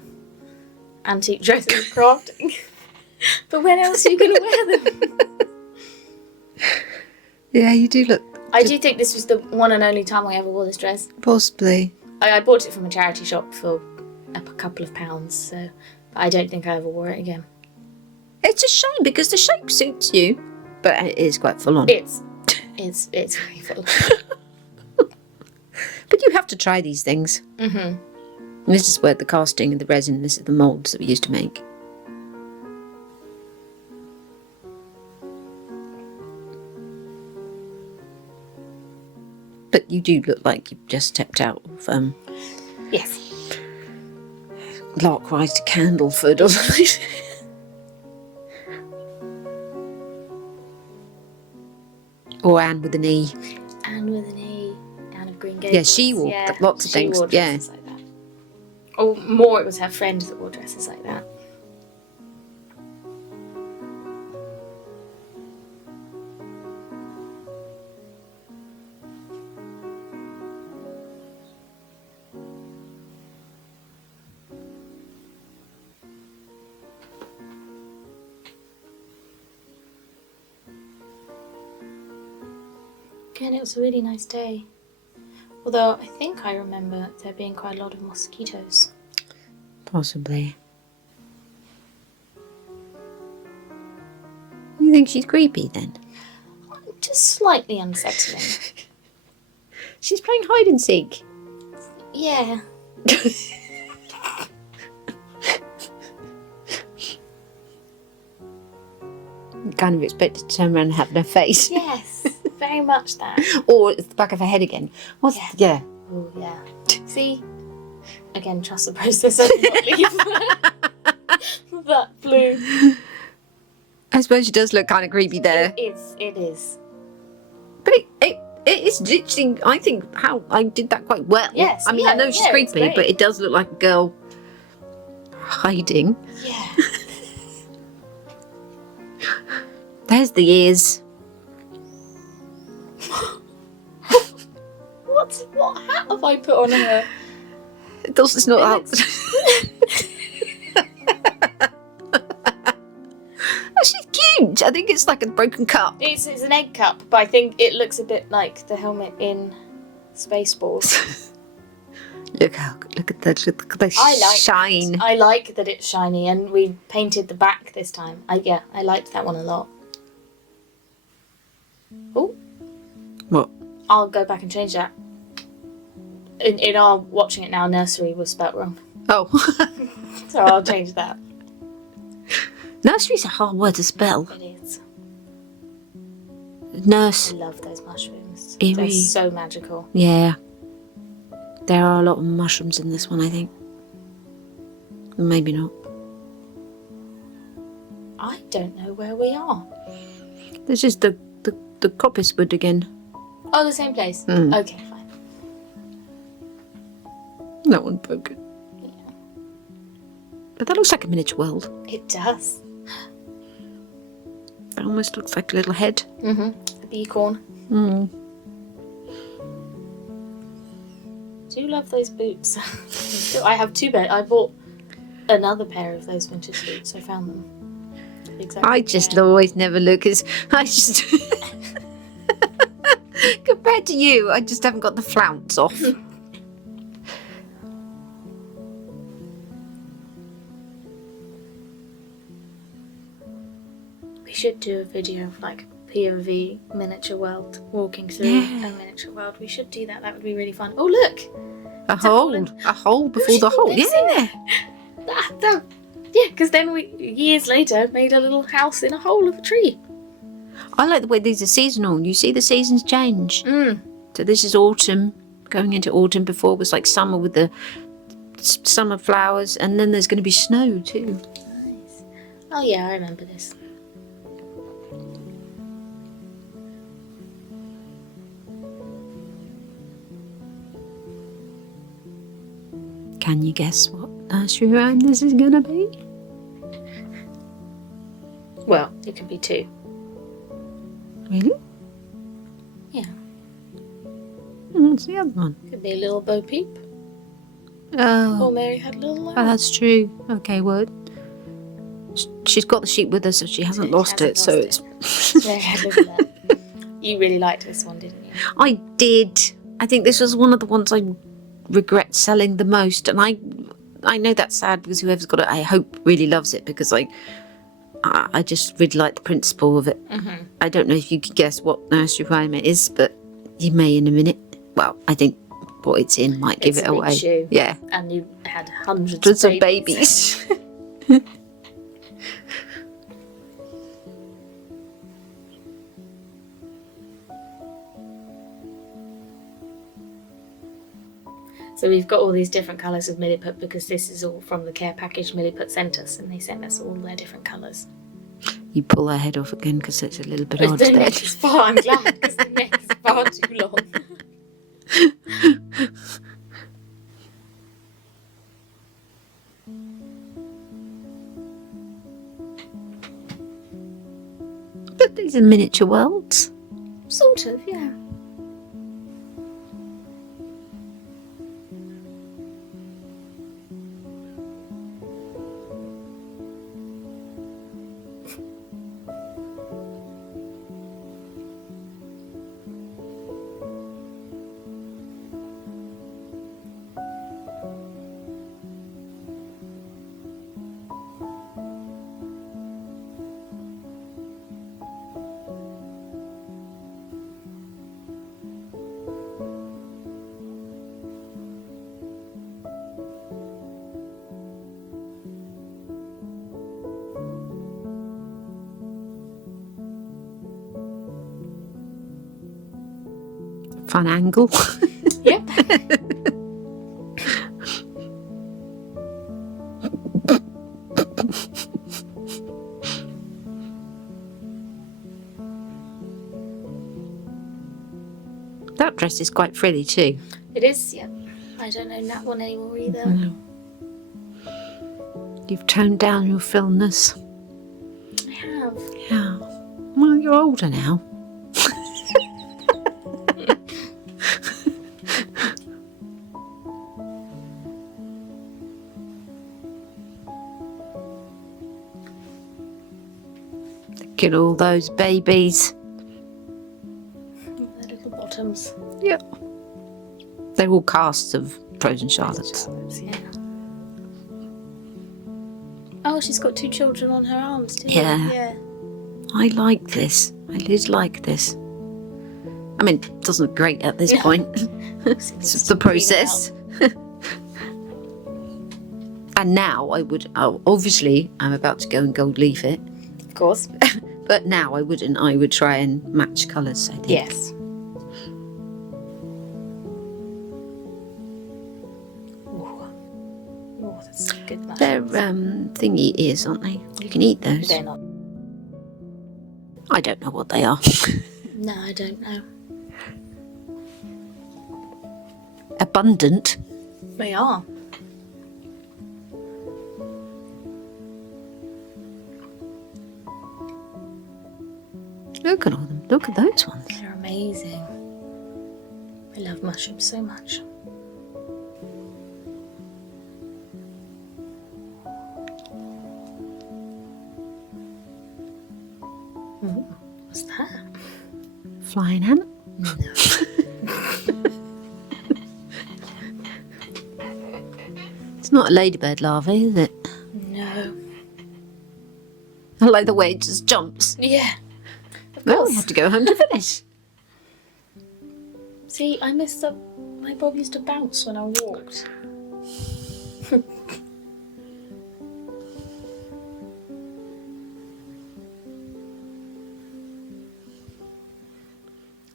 antique dresses crafting. But when else are you going to wear them? Yeah, you do look. I do think this was the one and only time I ever wore this dress. Possibly. I bought it from a charity shop for a couple of pounds, so I don't think I ever wore it again. It's a shame because the shape suits you, but it is quite full on. It's very full. But you have to try these things. Mm-hmm. And this is where the casting and the resin, this is the moulds that we used to make. But you do look like you've just stepped out of Yes. Larkwise to Candleford or something. Or Anne with an E. Anne with an E. Anne of Green Gables. Yeah, she wore lots of things. Wore dresses like that. Or more, it was her friends that wore dresses like that. Again, it was a really nice day. Although I think I remember there being quite a lot of mosquitoes. Possibly. You think she's creepy then? Just slightly unsettling. She's playing hide and seek. Yeah. You kind of expect her to turn around and have no face. Yes, very much that. Or it's the back of her head again. Yeah. Oh, yeah. See? Again, trust the process and not leave that blue. I suppose she does look kind of creepy there. It is. But it is literally, I think, how I did that quite well. Yes. I mean, I know she's it's creepy, great. but it does look like a girl hiding. Yeah. There's the ears. What hat have I put on her? It's not out. Oh, she's cute. I think it's like a broken cup. It's an egg cup, but I think it looks a bit like the helmet in Spaceballs. Look at the shine. I like that it's shiny, and we painted the back this time. I liked that one a lot. Oh. What? I'll go back and change that. In our watching it now, nursery was spelt wrong. Oh. So I'll change that. Nursery's a hard word to spell. It is. Nurse. I love those mushrooms. Eerie. They're so magical. Yeah. There are a lot of mushrooms in this one, I think. Maybe not. I don't know where we are. This is the coppice wood again. Oh, the same place? Mm. Okay, fine. That one broken. Yeah. But that looks like a miniature world. It does. That almost looks like a little head. The beacorn. Do love those boots. I have 2 pairs. I bought another pair of those vintage boots. I found them. Exactly. I just always never look as I just compared to you, I just haven't got the flounce off. We should do a video of like POV miniature world, walking through a miniature world. We should do that. That would be really fun. Oh look, A hole before the hole. Yeah. Yeah, because then we years later made a little house in a hole of a tree. I like the way these are seasonal. You see the seasons change. So this is autumn, going into autumn. Before it was like summer with the summer flowers, and then there's going to be snow too. Nice. Oh yeah, I remember this. Can you guess what nursery rhyme this is going to be? Well, it could be 2. Really? Yeah. What's the other one? Could be a little Bo Peep. Oh, Or Mary Had a Little Lamb. that's true. Okay, word. She's got the sheep with her, so she hasn't lost it. So it's. Mary Had a Little Lamb. You really liked this one, didn't you? I did. I think this was one of the ones I regret selling the most, and I know that's sad because whoever's got it, I hope really loves it, because I just really like the principle of it. I don't know if you can guess what nursery rhyme it is, but you may in a minute. Well, I think what it's in might give It's it a big away. shoe. Yeah, And you had hundreds of babies. babies. So we've got all these different colours of Milliput because this is all from the care package Milliput sent us, and they sent us all their different colours. You pull her head off again because it's a little bit The odd there. neck is far, I'm glad, because the neck is far too long. But these are miniature worlds. Sort of, yeah. Fun angle. Yep. That dress is quite frilly too. It is, yep. I don't know that one anymore either. No. You've toned down your frillness. I have. Yeah. Well, you're older now. Look at all those babies. Their little bottoms. Yep. They're all casts of Frozen Charlottes. Yeah. Oh, she's got 2 children on her arms too. Yeah. Yeah. I like this. I did like this. I mean, it doesn't look great at this Yeah. point. It's the process. And now I would, obviously, I'm about to go and gold leaf it. Of course. But now I wouldn't. I would try and match colours, I think. Yes. Oh, that's good. They're thingy ears, aren't they? You can eat those. They're not. I don't know what they are. No, I don't know. Abundant. They are. Look at all them. Look at those ones. They're amazing. I love mushrooms so much. Ooh, what's that? Flying ant. No. It's not a ladybird larva, is it? No. I like the way it just jumps. Yeah. Of Well, course. we have to go home to finish. See, I missed up. My bob used to bounce when I walked.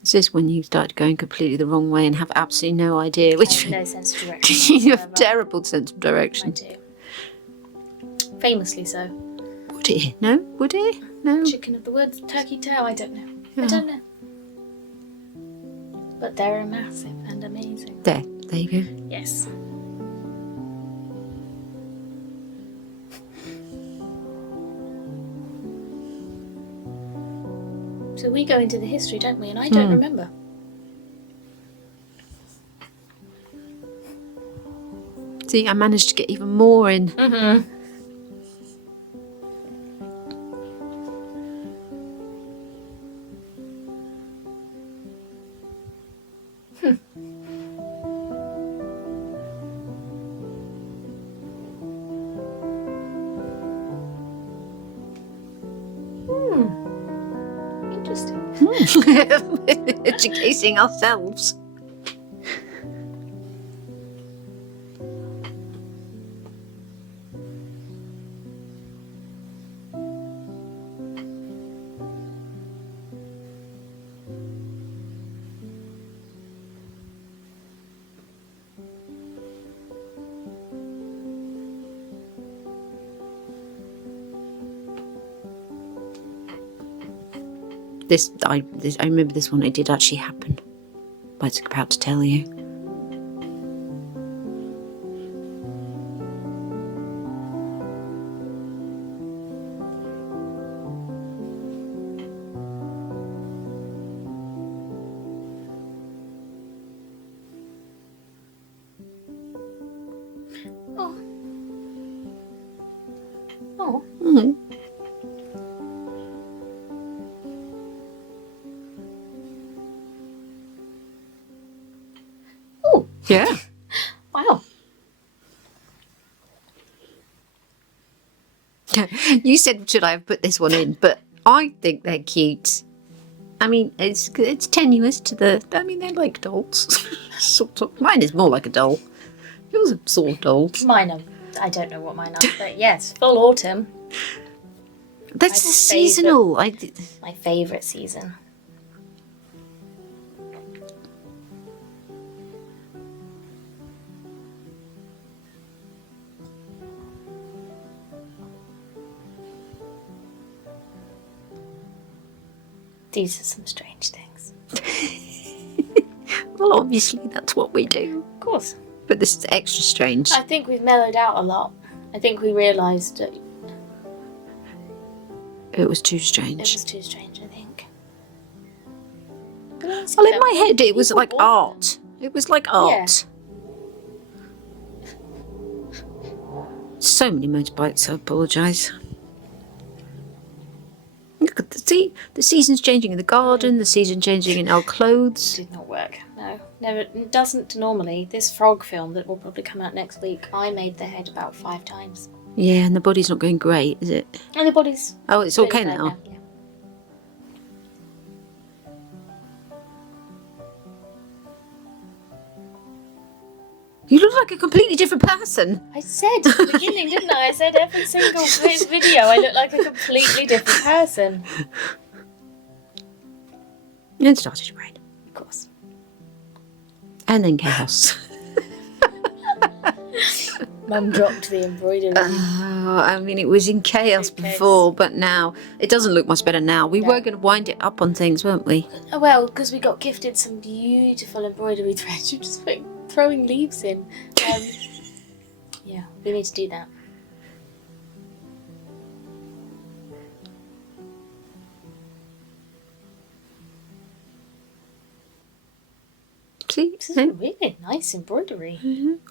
Is this when you start going completely the wrong way and have absolutely no idea I which have no sense of direction. you have whatsoever. terrible sense of I direction. do. Famously so. Would it? No? Would it? No. Chicken of the woods, turkey tail, I don't know. Yeah. I don't know. But they're massive and amazing. There you go. Yes. So we go into the history, don't we? And I don't remember. See, I managed to get even more in. Mm-hmm. Interesting. Educating ourselves. I remember this one. It did actually happen. But it's about to tell you. Oh. Oh. Mm-hmm. Oh. Yeah. Wow. You said, should I have put this one in? But I think they're cute. I mean, it's tenuous to the... I mean, they're like dolls. Sort of. Mine is more like a doll. Yours are sort of dolls. Mine are. I don't know what mine are, but yes, full autumn. That's My seasonal. My favourite season. These are some strange things. Well, obviously, that's what we do. Of course. But this is extra strange. I think we've mellowed out a lot. I think we realised that It was too it strange. was too strange, I think. Well, in my head, it was like art. It was like art. So many motorbikes, I apologise. Look at the season's changing in the garden, the season changing in our clothes. Did not work. No, never. It doesn't normally. This frog film that will probably come out next week, I made the head about 5 times. Yeah, and the body's not going great, is it? And the body's Oh, it's pretty okay fair now. Yeah. You look like a completely different person. I said at the beginning, didn't I? I said every single video I look like a completely different person. And it started to rain. Of course. And then chaos. Mum dropped the embroidery. I mean, it was in chaos Okay. before, but now it doesn't look much better now. We were going to wind it up on things, weren't we? Oh, well, because we got gifted some beautiful embroidery threads. You're just throwing leaves in. Yeah, we need to do that. actually. This is really nice embroidery.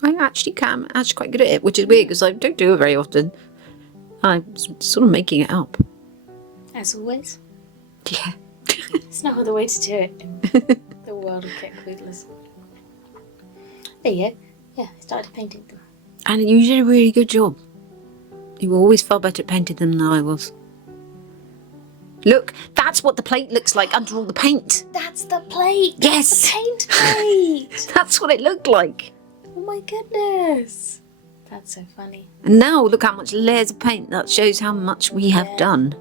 I actually am actually quite good at it, which is weird because I don't do it very often. I'm sort of making it up. As always. Yeah. There's no other way to do it in the world of kit wheedlers. There you go. Yeah, I started painting them. And you did a really good job. You were always far better at painting them than I was. Look, that's what the plate looks like under all the paint. That's the plate! Yes! That's the paint plate! That's what it looked like. Oh my goodness! That's so funny. And now look how much layers of paint. That shows how much we have done.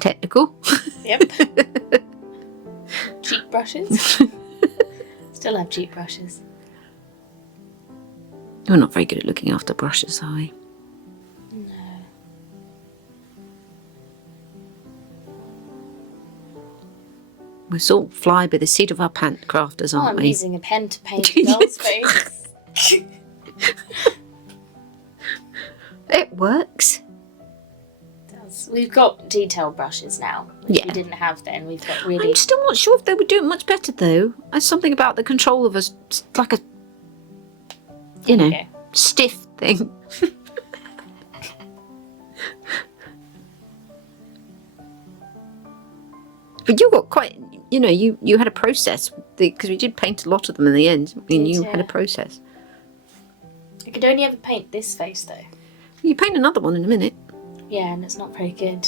Technical. Yep. Cheap brushes. Still have cheap brushes. We're not very good at looking after brushes, are we? No. We're sort of fly by the seat of our pant crafters, aren't I'm we? using a pen to paint a doll's face. It works. We've got detailed brushes now, which Yeah. we didn't have then. We've got really... I'm still not sure if they would do it much better, though. There's something about the control of us, like a, you know, Okay. stiff thing. But you got quite, you know, you had a process, because we did paint a lot of them in the end, and you had a yeah. process. I could only ever paint this face, though. You paint another one in a minute. Yeah, and it's not very good.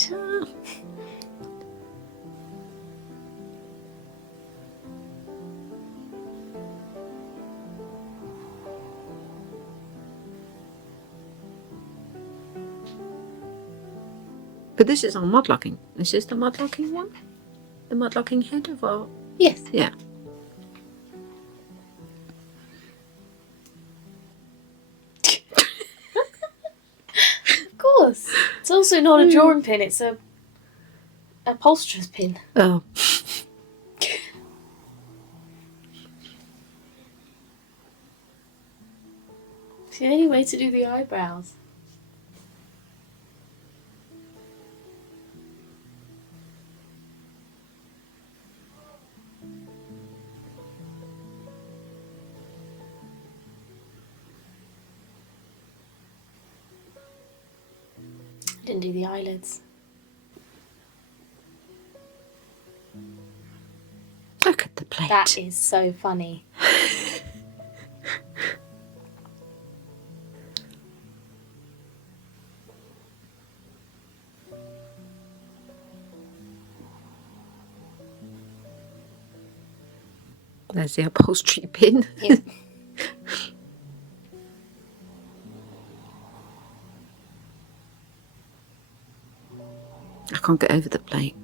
But this is our mudlarking. This is the mudlarking one? The mudlarking head of our... Yes. Yeah. Of course. It's also not a drawing pin, it's a upholsterer's pin. Oh. It's the only way to do the eyebrows. I didn't do the eyelids. Look at the plate. That is so funny. There's the upholstery pin. Yep. I can't get over the plate.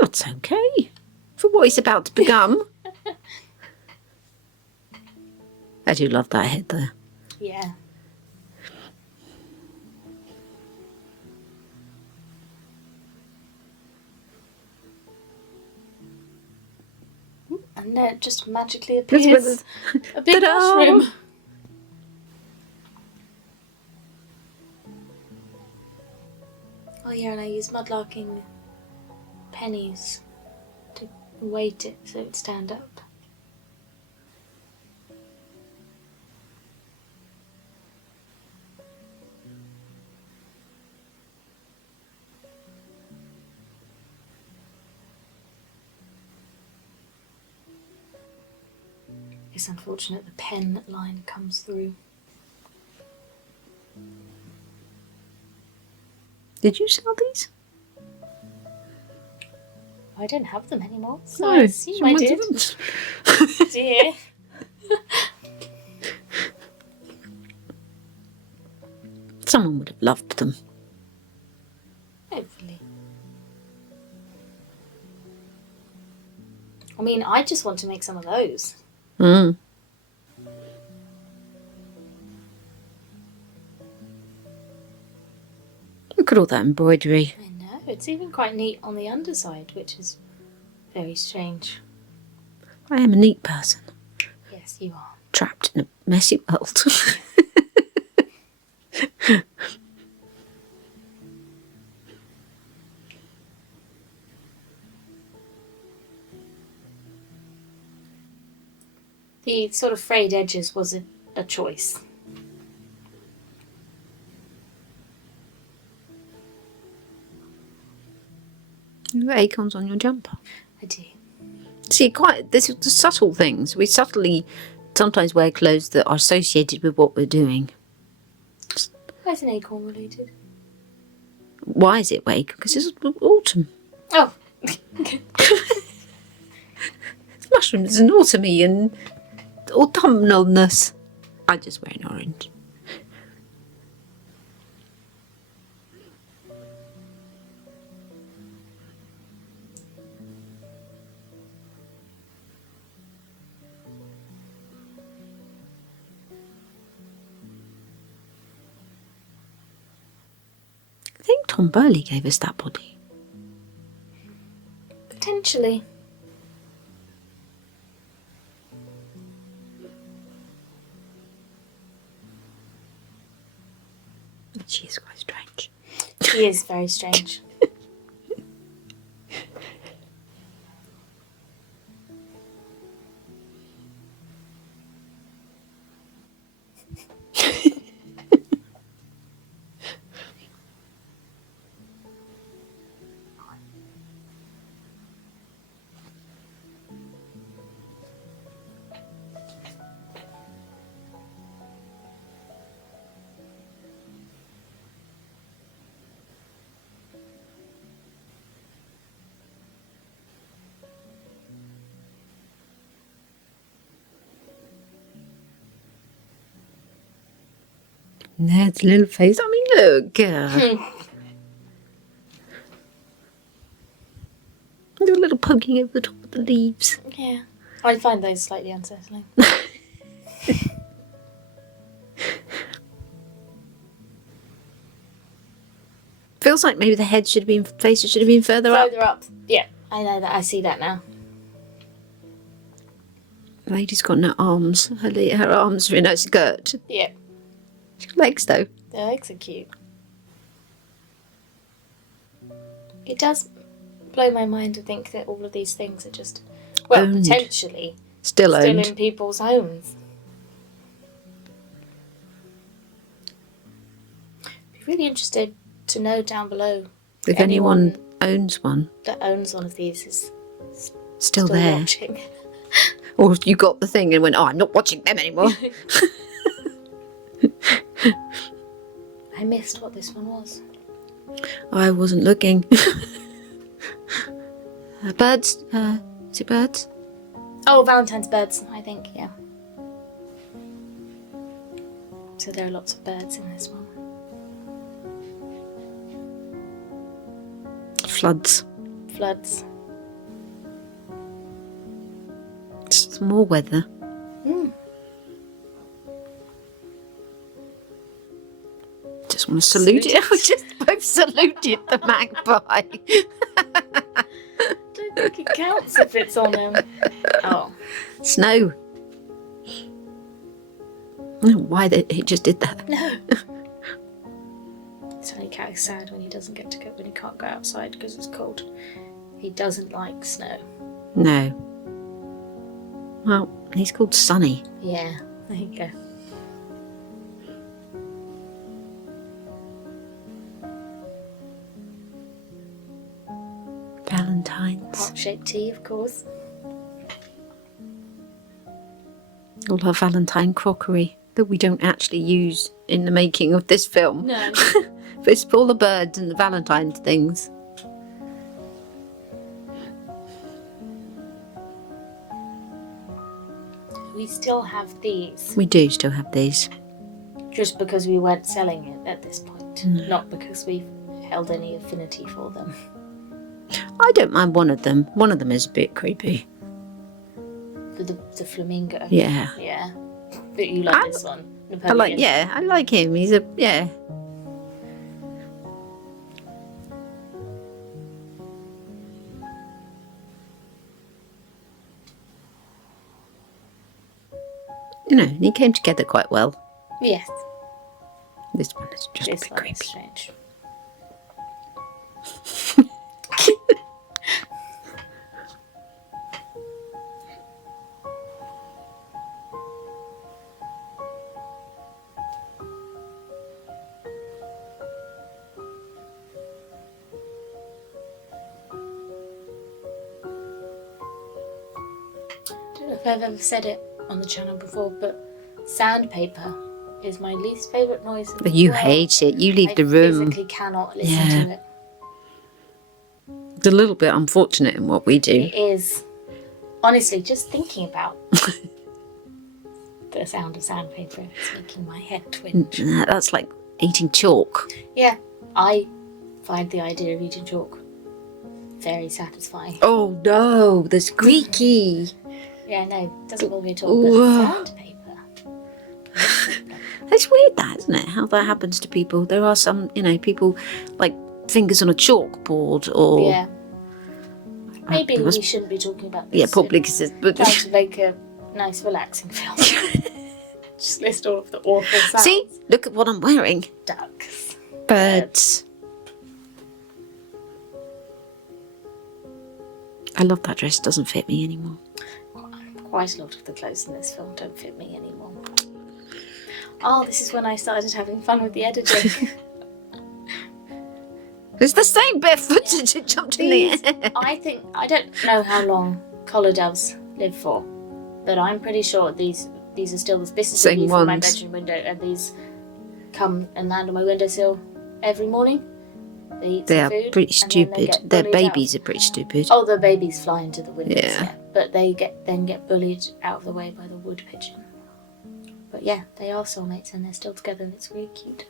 That's okay. For what it's about to become. I do love that head there. Yeah. And then it just magically appears a big Ta-da! mushroom. Oh yeah, and I use mudlarking pennies to weight it so it'd stand up. It's unfortunate the pen line comes through. Did you sell these? I don't have them anymore, so No, I assume I someone did. didn't. Dear. Someone would have loved them. Hopefully. I mean, I just want to make some of those. Mm. Look at all that embroidery. I know, it's even quite neat on the underside, which is very strange. I am a neat person, Yes, you are. trapped in a messy world. The sort of frayed edges was a choice. You've got acorns on your jumper. I do. See, there's the subtle things. We subtly sometimes wear clothes that are associated with what we're doing. Where's an acorn related? Why is it wake? Because it's autumn. Oh. Mushrooms and autumny and autumnalness. I just wear an orange. I think Tom Burley gave us that body. Potentially. She is quite strange. She is very strange. And there's the little face. I mean, look. Do a little poking over the top of the leaves. Yeah. I find those slightly unsettling. Feels like maybe the head faces should have been further up. Further up. Yeah, I know that. I see that now. The lady's got no arms. Her arms are in her skirt. Yeah. She's got legs though. The legs are cute. It does blow my mind to think that all of these things are just, well, Owned. potentially Still owned. in people's homes. Be really interested to know down below If anyone owns one. that owns one of these is Still there. watching. Or you got the thing and went, oh, I'm not watching them anymore. I missed what this one was. I wasn't looking. Birds? Is it birds? Oh, Valentine's birds, I think, yeah. So there are lots of birds in this one. Floods. Floods. Just more weather. Mm. Just want to salute it. We just both saluted the magpie. I don't think it counts if it's on Oh. Snow. I don't know why he just did that. No. Tiny cat is sad when he can't go outside because it's cold. He doesn't like snow. No. Well, he's called Sunny. Yeah, there you go. Valentine's. Heart-shaped tea, of course. All our Valentine crockery that we don't actually use in the making of this film. No. But it's all the birds and the Valentine's things. We still have these. We do still have these. Just because we weren't selling it at this point. Not because we've held any affinity for them. I don't mind one of them. One of them is a bit creepy. The flamingo. Yeah. Yeah. But you like this one. I like him. He's a, yeah. You know, he came together quite well. Yes. This one is just a This bit one creepy. is strange. I don't know if I've ever said it on the channel before, but sandpaper is my least favourite noise in the But you world. hate it. You leave I the room. physically cannot listen Yeah. to it. It's a little bit unfortunate in what we do. It is. Honestly, just thinking about the sound of sandpaper is making my head twinge. That's like eating chalk. Yeah, I find the idea of eating chalk very satisfying. Oh no, the squeaky. Yeah, no, it doesn't bother me at all. Ooh. But sandpaper. It's weird that, isn't it? How that happens to people. There are some, people like fingers on a chalkboard or... Yeah. Maybe there was- we shouldn't be talking about this. Yeah, probably because it's... But Trying to make a nice relaxing film. Just list all of the awful sounds. see, look at what I'm wearing. Ducks. Birds. I love that dress. It doesn't fit me anymore. Quite a lot of the clothes in this film don't fit me anymore. Oh, this is when I started having fun with the editing. It's the same bit of footage that jumped in the air. I don't know how long collar doves live for, but I'm pretty sure these are still this is the Same view from my ones. bedroom window, and these come and land on my windowsill every morning. They eat They some are food, pretty and then they stupid. get Their bullied out. babies are pretty stupid. Oh, the babies fly into the windows, Yeah. yeah. But they then get bullied out of the way by the wood pigeon. But yeah, they are soulmates and they're still together and it's really cute.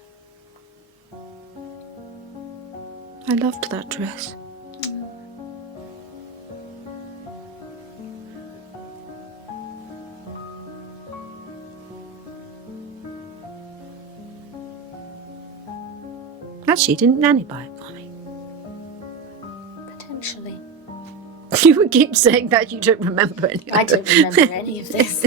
I loved that dress. Actually, didn't Nanny buy it for me? Potentially. You would keep saying that you don't remember any I of don't remember any of this.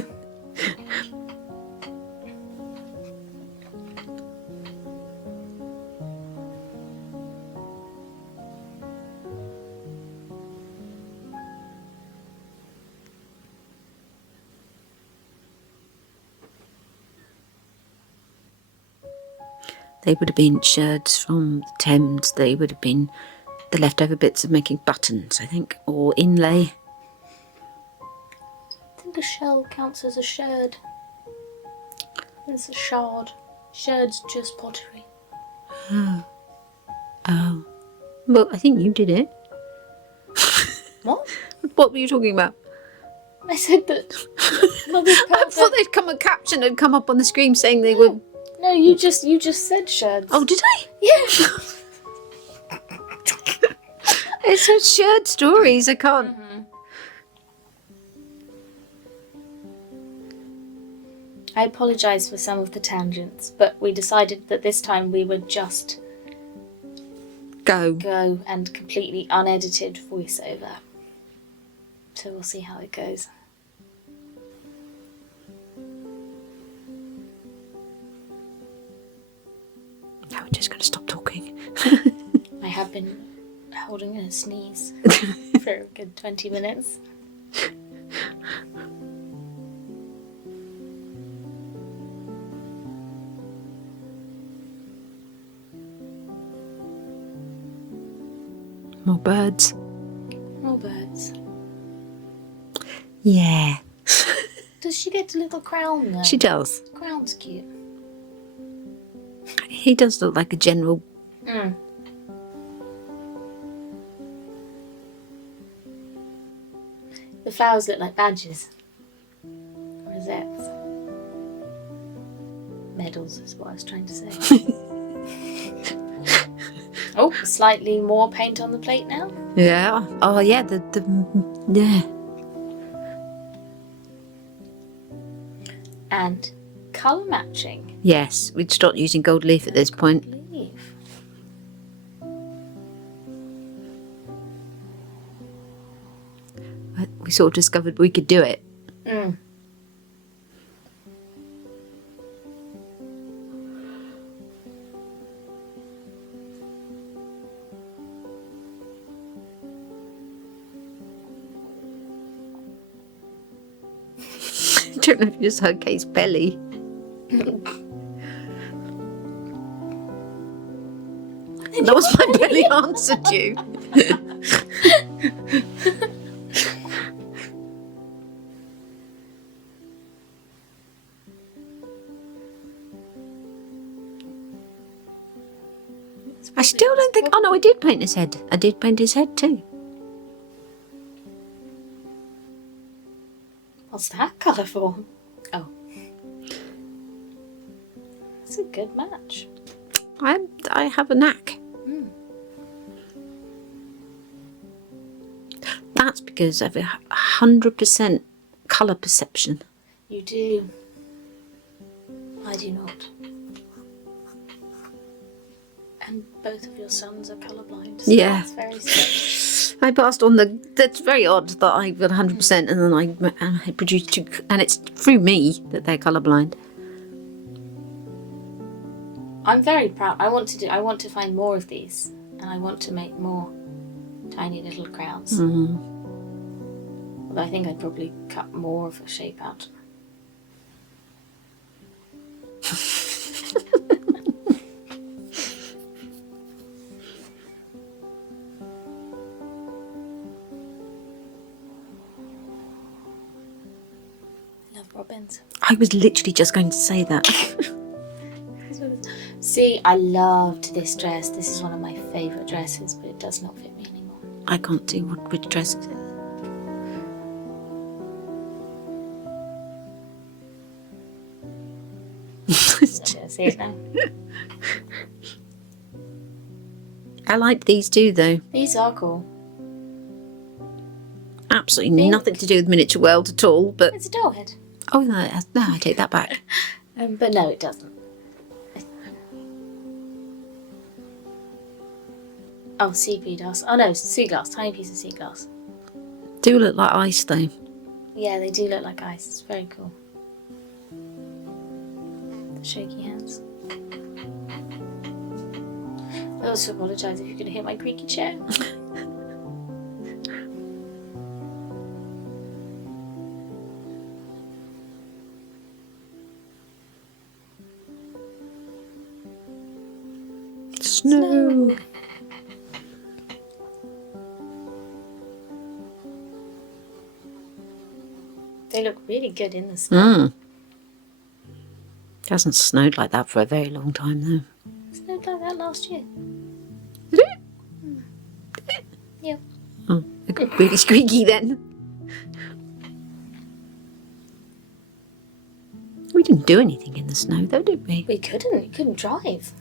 They would have been sherds from the Thames. They would have been the leftover bits of making buttons, I think, or inlay. I think a shell counts as a sherd. It's a shard. Sherd's just pottery. Oh. Well, I think you did it. What? What were you talking about? I said that Mother's I Powder. thought they'd come a caption had come up on the screen saying they were... No, you just said sherds. Oh, did I? Yeah. It's such shared stories. I can't... I apologise for some of the tangents, but we decided that this time we would just Go. go and completely unedited voiceover. So we'll see how it goes. Now we're just going to stop talking. I have been holding a sneeze for a good 20 minutes. More birds. More birds. Yeah. Does she get a little crown though? She does. Crown's cute. He does look like a general... Mm. The flowers look like badges. Rosettes. Medals is what I was trying to say. Oh, slightly more paint on the plate now. Yeah. Oh, yeah. Yeah. And colour matching. Yes. We'd stop using gold leaf at this point. Leaf. We sort of discovered we could do it. don't know if you just heard Kate's belly. That was my belly answered you. I still don't think... Oh no, I did paint his head. I did paint his head too. What's that colour for? Oh. It's a good match. I have a knack. That's because I have 100% colour perception. You do. I do not. And both of your sons are colourblind. So Yeah. That's very strange. I passed on the... That's very odd that I got 100% and then I produced two... And it's through me that they're colourblind. I'm very proud. I want to find more of these, and I want to make more tiny little crowns. Although I think I'd probably cut more of a shape out. Love robins. I was literally just going to say that. See, I loved this dress. This is one of my favourite dresses, but it does not fit me anymore. I can't see which dress it is. I'm gonna see it now. I like these too, though. These are cool. Absolutely Pink. nothing to do with miniature world at all. But It's a doll head. oh no, I take that back. But no, it doesn't. Oh, CP does. Oh no, sea glass. Tiny piece of sea glass. Do look like ice though. Yeah, they do look like ice. It's very cool. The shaky hands. I also apologise if you're going to hit my creaky chair. Snow. They look really good in the snow. It hasn't snowed like that for a very long time though. It snowed like that last year. Did it? Yeah. Oh, it got really squeaky then. We didn't do anything in the snow though, did we? We couldn't. You couldn't drive.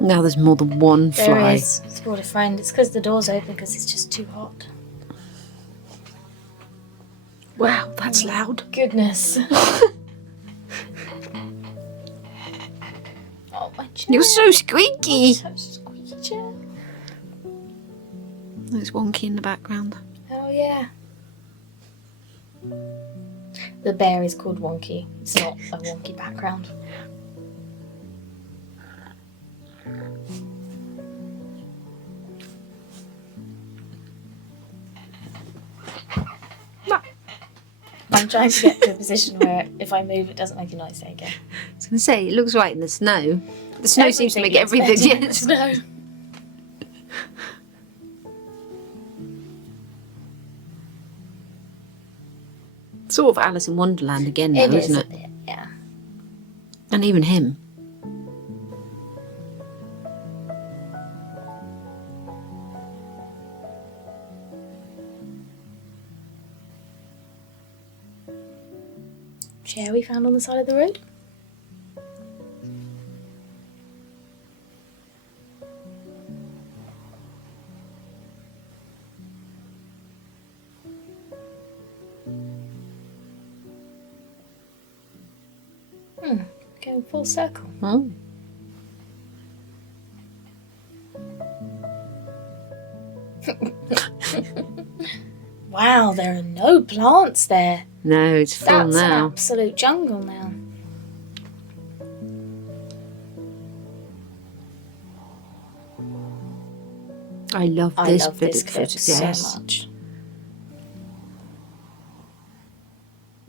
Now there's more than one There fly. is. It's what I find. It's because the door's open because it's just too hot. Wow, that's loud. Goodness. Oh, my chair. You're so squeaky. So squeaky chair. There's wonky in the background. Oh, yeah. The bear is called Wonky. It's not a wonky background. I'm trying to get to a position where if I move, it doesn't make a noise again. I was going to say, it looks right in the snow. The snow seems to make gets everything. better in the snow. Sort of Alice in Wonderland again now, It is isn't a it? bit, yeah. And even him. Chair we found on the side of the road. Going full circle. Oh. Wow, there are no plants there. No, it's full That's an now. absolute jungle now. I love I this love bit this of clip footage. so Yes. much.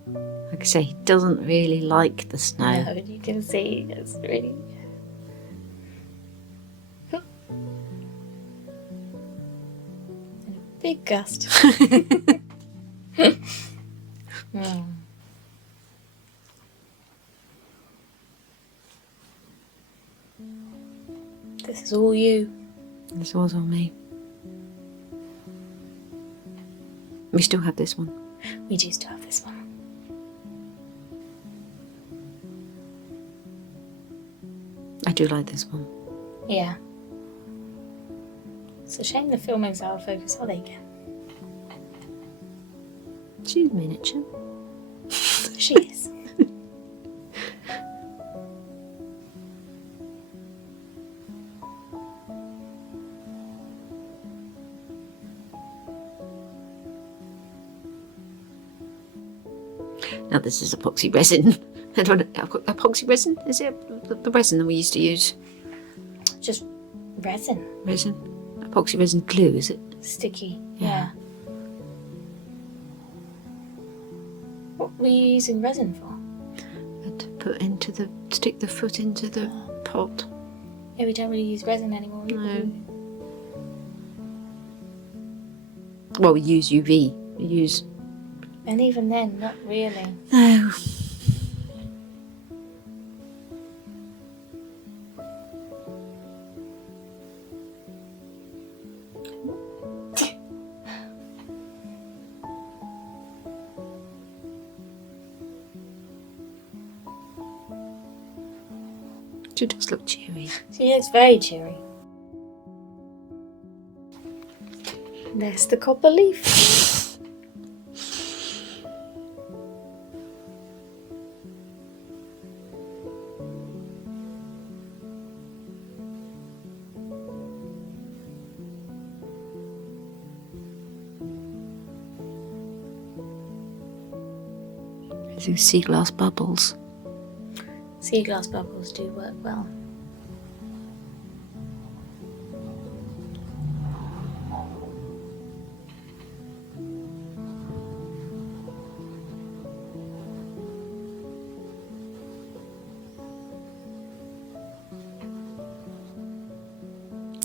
Like I say, he doesn't really like the snow. No, you can see it's really. And a big gust. Mm. This is all you. This was on me. We still have this one. We do still have this one. I do like this one. Yeah. It's a shame the filming's out of focus. Oh, there you go. She's miniature. She is. Now this is epoxy resin. I don't know, epoxy resin? Is it the resin that we used to use? Just resin. Resin? Epoxy resin glue, is it? Sticky. Yeah. Yeah. What were you using resin for? To stick the foot into the pot. Yeah, we don't really use resin anymore. No. Well, we use UV. We use... And even then, not really. No. She does look cheery. She looks very cheery. There's the copper leaf. Those sea glass bubbles. Sea glass bubbles do work well.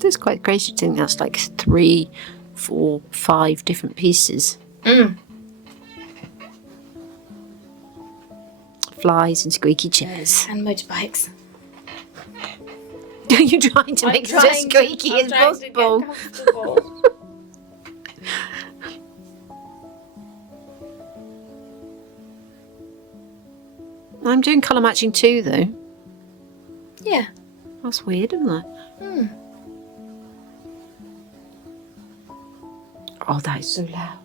That's quite crazy to think that's like 3, 4, 5 different pieces. Flies and squeaky chairs. And motorbikes. Are you trying to make it as squeaky as possible? I'm doing colour matching too, though. Yeah. That's weird, isn't it? Oh, that is so loud.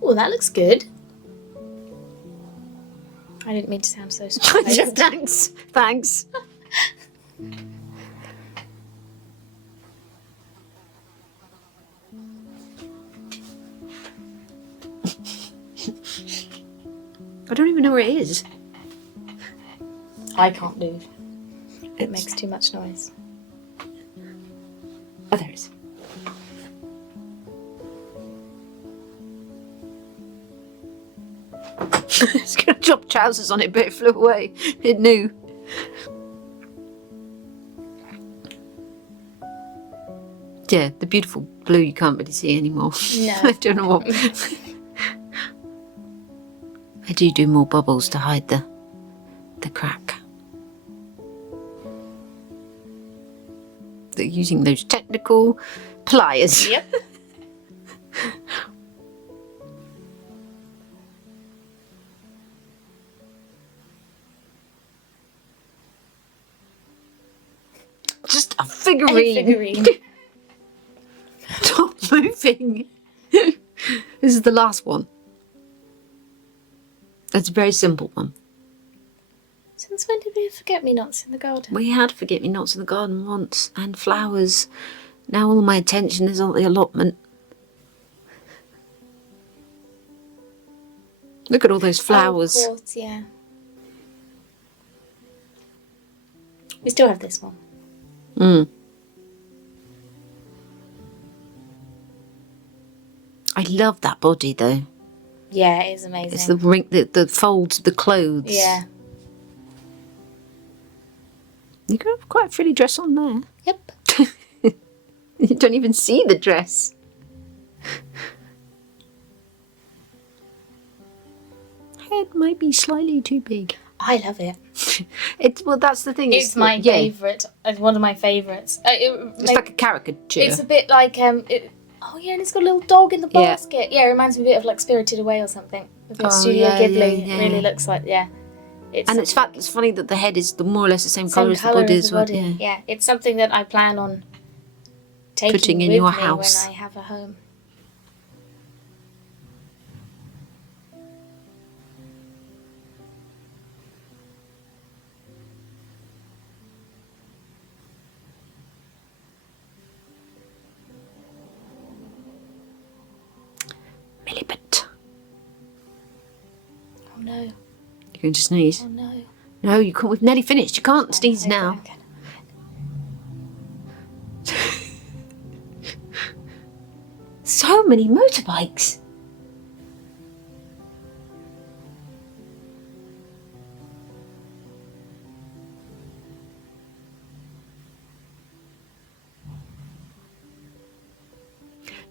Oh, that looks good. I didn't mean to sound so surprised. Thanks. Thanks. I don't even know where it is. I can't move. It makes too much noise. Oh, there it is. It's going to drop trousers on it, but it flew away. It knew. Yeah, the beautiful blue you can't really see anymore. No. I don't know what. I do more bubbles to hide the crack. They're using those technical pliers. Yep. Just a figurine. A figurine. Stop moving. This is the last one. It's a very simple one. Since when did we have forget-me-nots in the garden? We had forget-me-nots in the garden once, and flowers Now all my attention is on the allotment. Look at all those flowers. Oh, of course, yeah. We still have this one. I love that body though. Yeah, it is amazing. It's the folds of the clothes. Yeah. You can have quite a frilly dress on there. Yep. You don't even see the dress. Head might be slightly too big. I love it. Well, that's the thing. It's my favourite. It's one of my favourites. It's like a caricature. It's a bit like oh yeah, and it's got a little dog in the basket. Yeah, it reminds me a bit of like Spirited Away or something. With the Studio Ghibli. Yeah. It really looks like It's funny that the head is more or less the same colour as the body as well. Yeah, it's something that I plan on putting in with your me house when I have a home. Milliput. Oh no. You're going to sneeze? Oh no. No, you can't. We've nearly finished. You can't sneeze now. Okay. So many motorbikes.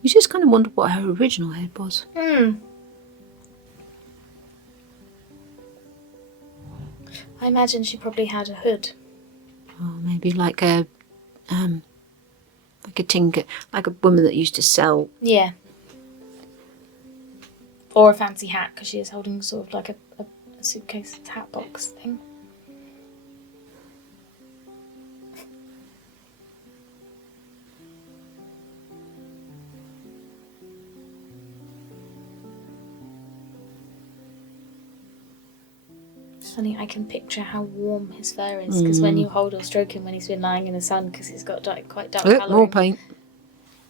You just kind of wonder what her original head was. I imagine she probably had a hood. Oh, maybe like a tinker, like a woman that used to sell. Yeah. Or a fancy hat, because she is holding sort of like a suitcase hat box thing. It's funny, I can picture how warm his fur is, because when you hold or stroke him when he's been lying in the sun, because he's got quite dark colouring. More paint.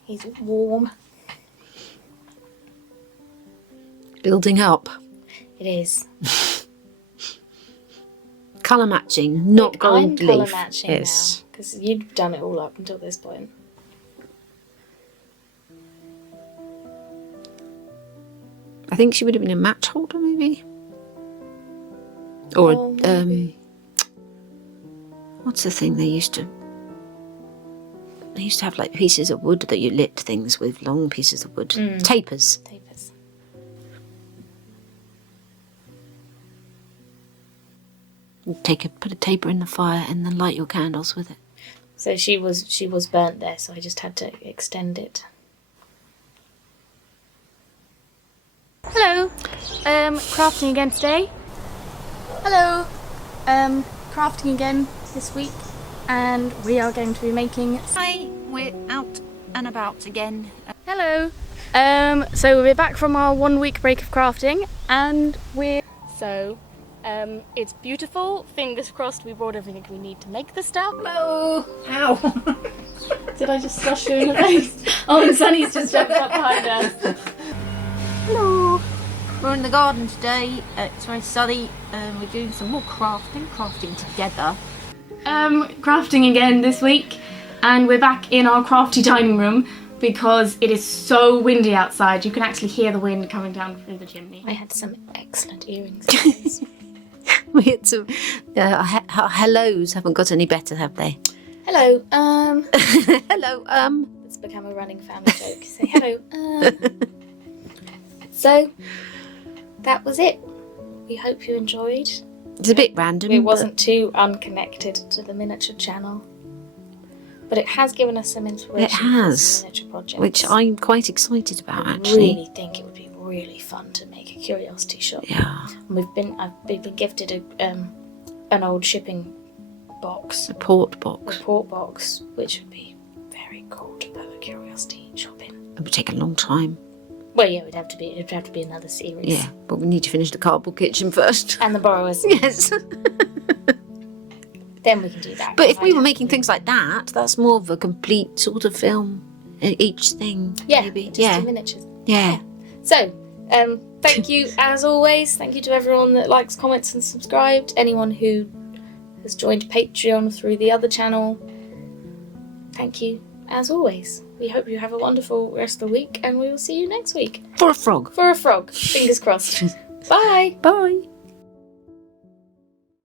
He's warm. Building up. It is. Colour matching, not gold I'm leaf. colour matching Yes. now, because you've done it all up until this point. I think she would have been a match holder, maybe. Or maybe. What's the thing they used to? They used to have like pieces of wood that you lit things with, long pieces of wood. Tapers. Tapers. Put a taper in the fire and then light your candles with it. So she was burnt there, so I just had to extend it. Hello, crafting again today. Hello, crafting again this week, and we are going to be making. Hi, we're out and about again. Hello. So we're back from our 1 week break of crafting, and it's beautiful. Fingers crossed we brought everything we need to make the stuff. Hello. Ow. Did I just slush you in the face? Oh, and Sunny's just jumped up behind us. Hello. We're in the garden today. It's very sunny. We're doing some more crafting together. Crafting again this week, and we're back in our crafty dining room because it is so windy outside. You can actually hear the wind coming down through the chimney. I had some excellent earrings. We had some. Our hellos haven't got any better, have they? Hello. Hello. It's become a running family joke. Say hello. So that was it. We hope you enjoyed. It's a bit random. It wasn't too unconnected to the miniature channel, but it has given us some inspiration. It has, for some miniature projects, which I'm quite excited about. I Actually, really think it would be really fun to make a curiosity shop. yeah. And I've been gifted an old shipping box, A port box. a port box, which would be very cool to put a curiosity shop in. It would take a long time. Well, yeah, it'd have to be another series. Yeah, but we need to finish the cardboard kitchen first. And the borrowers. Yes. then we can do that. But if we were making things like that, that's more of a complete sort of film. Each thing, maybe. Just 2 miniatures. Yeah. So, thank you as always. Thank you to everyone that likes, comments, and subscribed. Anyone who has joined Patreon through the other channel. Thank you as always. We hope you have a wonderful rest of the week, and we will see you next week. For a frog. For a frog. Fingers crossed. Bye. Bye.